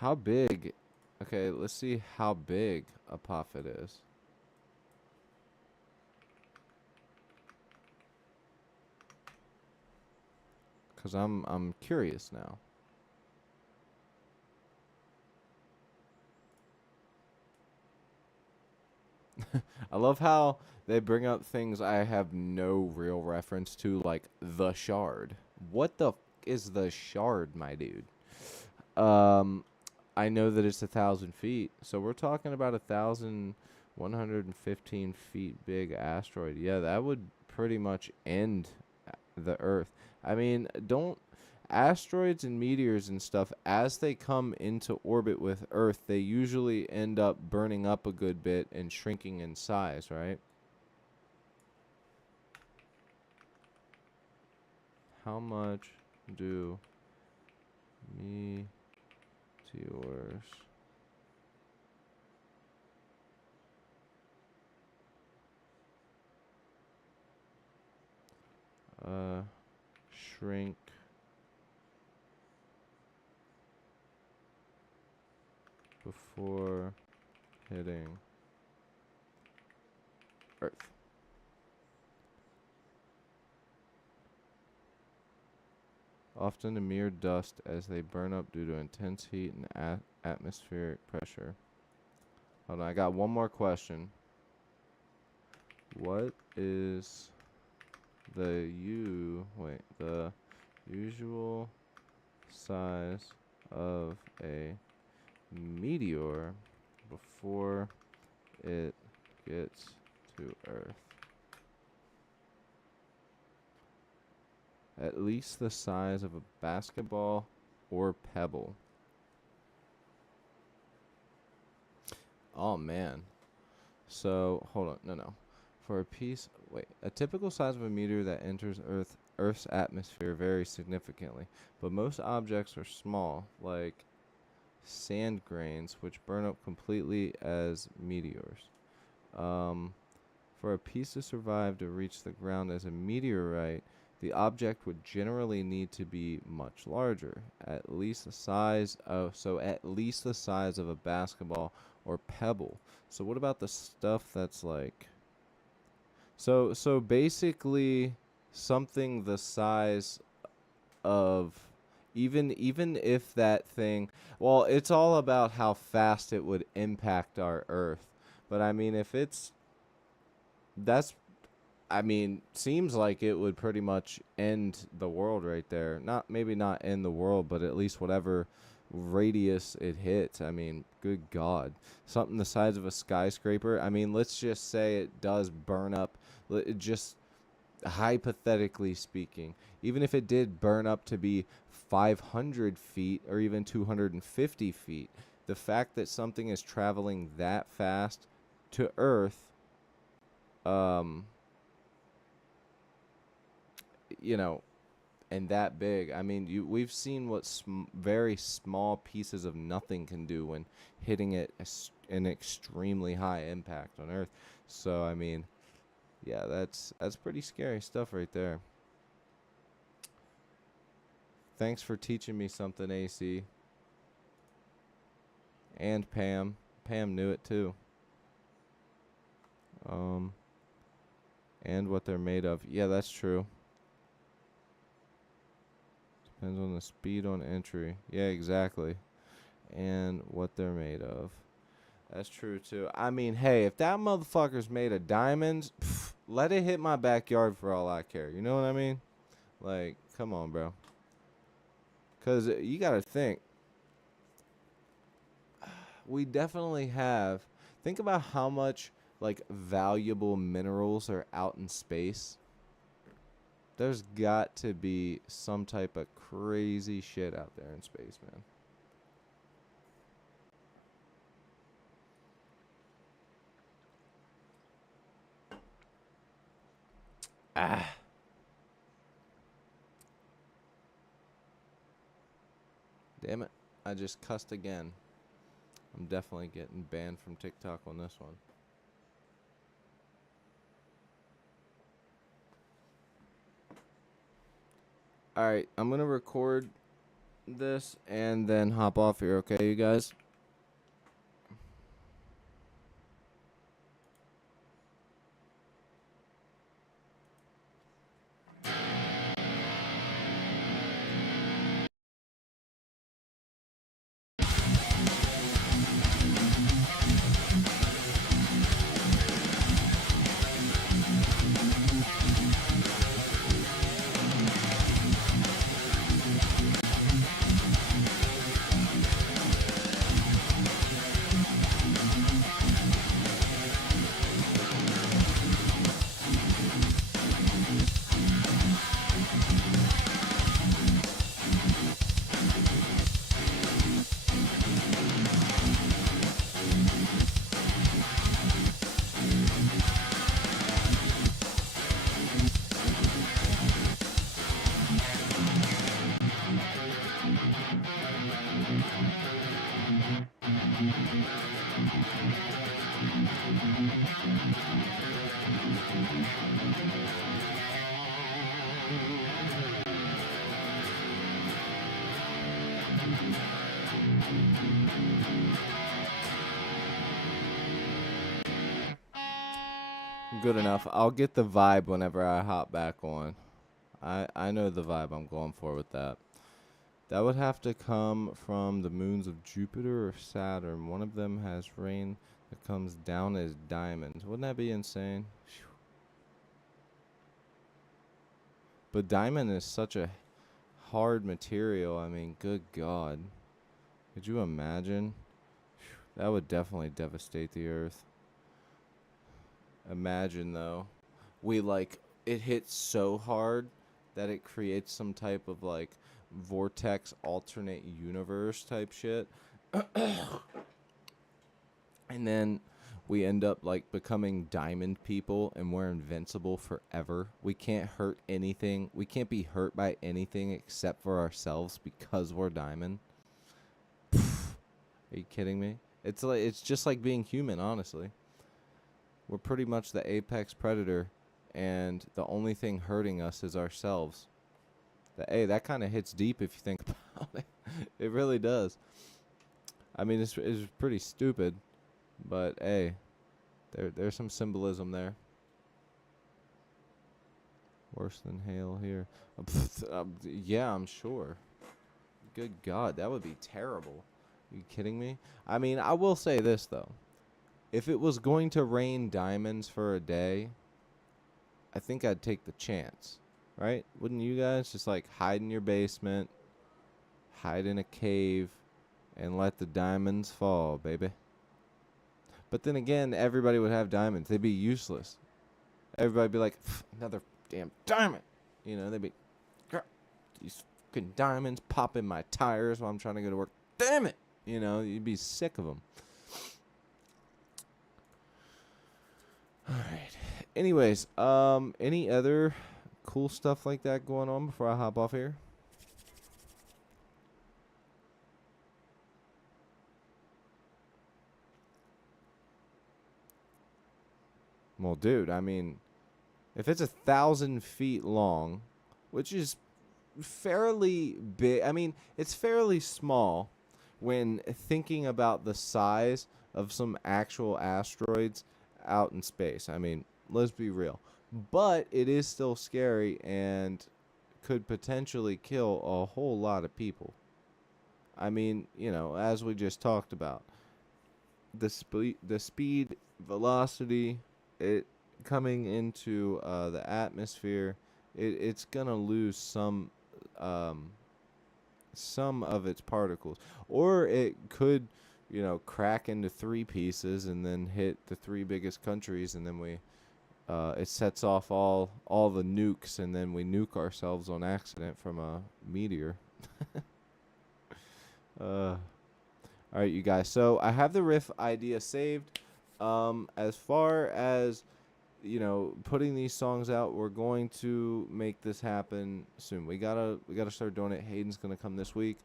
How big? Okay, let's see how big Apophis is. Cause I'm curious now. I love how they bring up things I have no real reference to, like the shard. What the is the shard, my dude? I know that it's 1,000 feet, so we're talking about 1,115 feet big asteroid. Yeah, that would pretty much end the Earth. I mean, don't asteroids and meteors and stuff, as they come into orbit with Earth, they usually end up burning up a good bit and shrinking in size, right? How much do meteors shrink before hitting Earth? Often a mere dust as they burn up due to intense heat and atmospheric pressure. Hold on, I got one more question. What is the usual size of a meteor before it gets to Earth? At least the size of a basketball or pebble. Oh man. So hold on, no. For a typical size of a meteor that enters Earth's atmosphere varies significantly, but most objects are small, like sand grains, which burn up completely as meteors. For a piece to survive to reach the ground as a meteorite, the object would generally need to be much larger, at least the size of a basketball or pebble. So what about the stuff that's like so basically something the size of even if that thing, well, it's all about how fast it would impact our Earth. But I mean, if it's that's I mean, seems like it would pretty much end the world right there. Maybe not end the world, but at least whatever radius it hits. I mean, good God. Something the size of a skyscraper. I mean, let's just say it does burn up. Just hypothetically speaking, even if it did burn up to be 500 feet or even 250 feet, the fact that something is traveling that fast to Earth, you know, and that big. I mean, we've seen what very small pieces of nothing can do when hitting it an extremely high impact on Earth. So, I mean, yeah, that's pretty scary stuff right there. Thanks for teaching me something, AC. And Pam. Pam knew it too. And what they're made of. Yeah, that's true. Depends on the speed on entry. Yeah, exactly. And what they're made of. That's true too. I mean, hey, if that motherfucker's made of diamonds, let it hit my backyard for all I care. You know what I mean? Like, come on, bro. Because you got to think, we definitely have. Think about how much like valuable minerals are out in space. There's got to be some type of crazy shit out there in space, man. Ah, damn it. I just cussed again. I'm definitely getting banned from TikTok on this one. All right, I'm going to record this and then hop off here, okay, you guys? Good enough. I'll get the vibe whenever I hop back on. I know the vibe I'm going for with that. That would have to come from the moons of Jupiter or Saturn. One of them has rain that comes down as diamonds. Wouldn't that be insane? Phew. But diamond is such a hard material. I mean, good God. Could you imagine? Phew, that would definitely devastate the earth. Imagine, though. We, like, it hits so hard that it creates some type of, like, vortex alternate universe type shit. And then we end up like becoming diamond people and we're invincible forever. We can't hurt anything. We can't be hurt by anything except for ourselves because we're diamond. Are you kidding me? It's just like being human, honestly. We're pretty much the apex predator and the only thing hurting us is ourselves. That kind of hits deep if you think about it. It really does. I mean, it's pretty stupid, but hey, there's some symbolism there. Worse than hail here. Yeah, I'm sure. Good God, that would be terrible. Are you kidding me? I mean, I will say this, though. If it was going to rain diamonds for a day, I think I'd take the chance. Right? Wouldn't you guys just like hide in your basement, hide in a cave, and let the diamonds fall, baby? But then again, everybody would have diamonds. They'd be useless. Everybody'd be like, another damn diamond. You know, they'd be, these fucking diamonds pop in my tires while I'm trying to go to work. Damn it. You know, you'd be sick of them. All right. Anyways, any other cool stuff like that going on before I hop off here? Well, dude, I mean, if it's 1,000 feet long, which is fairly big, I mean, it's fairly small when thinking about the size of some actual asteroids out in space. I mean, let's be real. But it is still scary and could potentially kill a whole lot of people. I mean, you know, as we just talked about, the speed, velocity, it coming into the atmosphere, it's gonna lose um, some of its particles, or it could, crack into three pieces and then hit the three biggest countries, and then it sets off all the nukes, and then we nuke ourselves on accident from a meteor. All right, you guys. So I have the riff idea saved. As far as putting these songs out, we're going to make this happen soon. We gotta start doing it. Hayden's gonna come this week.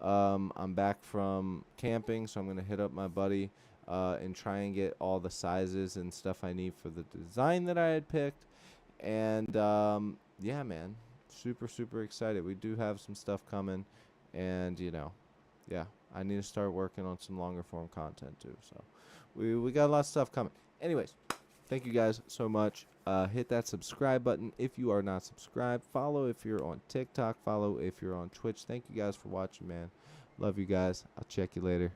I'm back from camping, so I'm gonna hit up my buddy and try and get all the sizes and stuff I need for the design that I had picked. And yeah, man, super super excited. We do have some stuff coming, and yeah, I need to start working on some longer form content too. So we got a lot of stuff coming. Anyways, thank you guys so much. Hit that subscribe button if you are not subscribed. Follow if you're on TikTok. Follow if you're on Twitch. Thank you guys for watching, man. Love you guys. I'll check you later.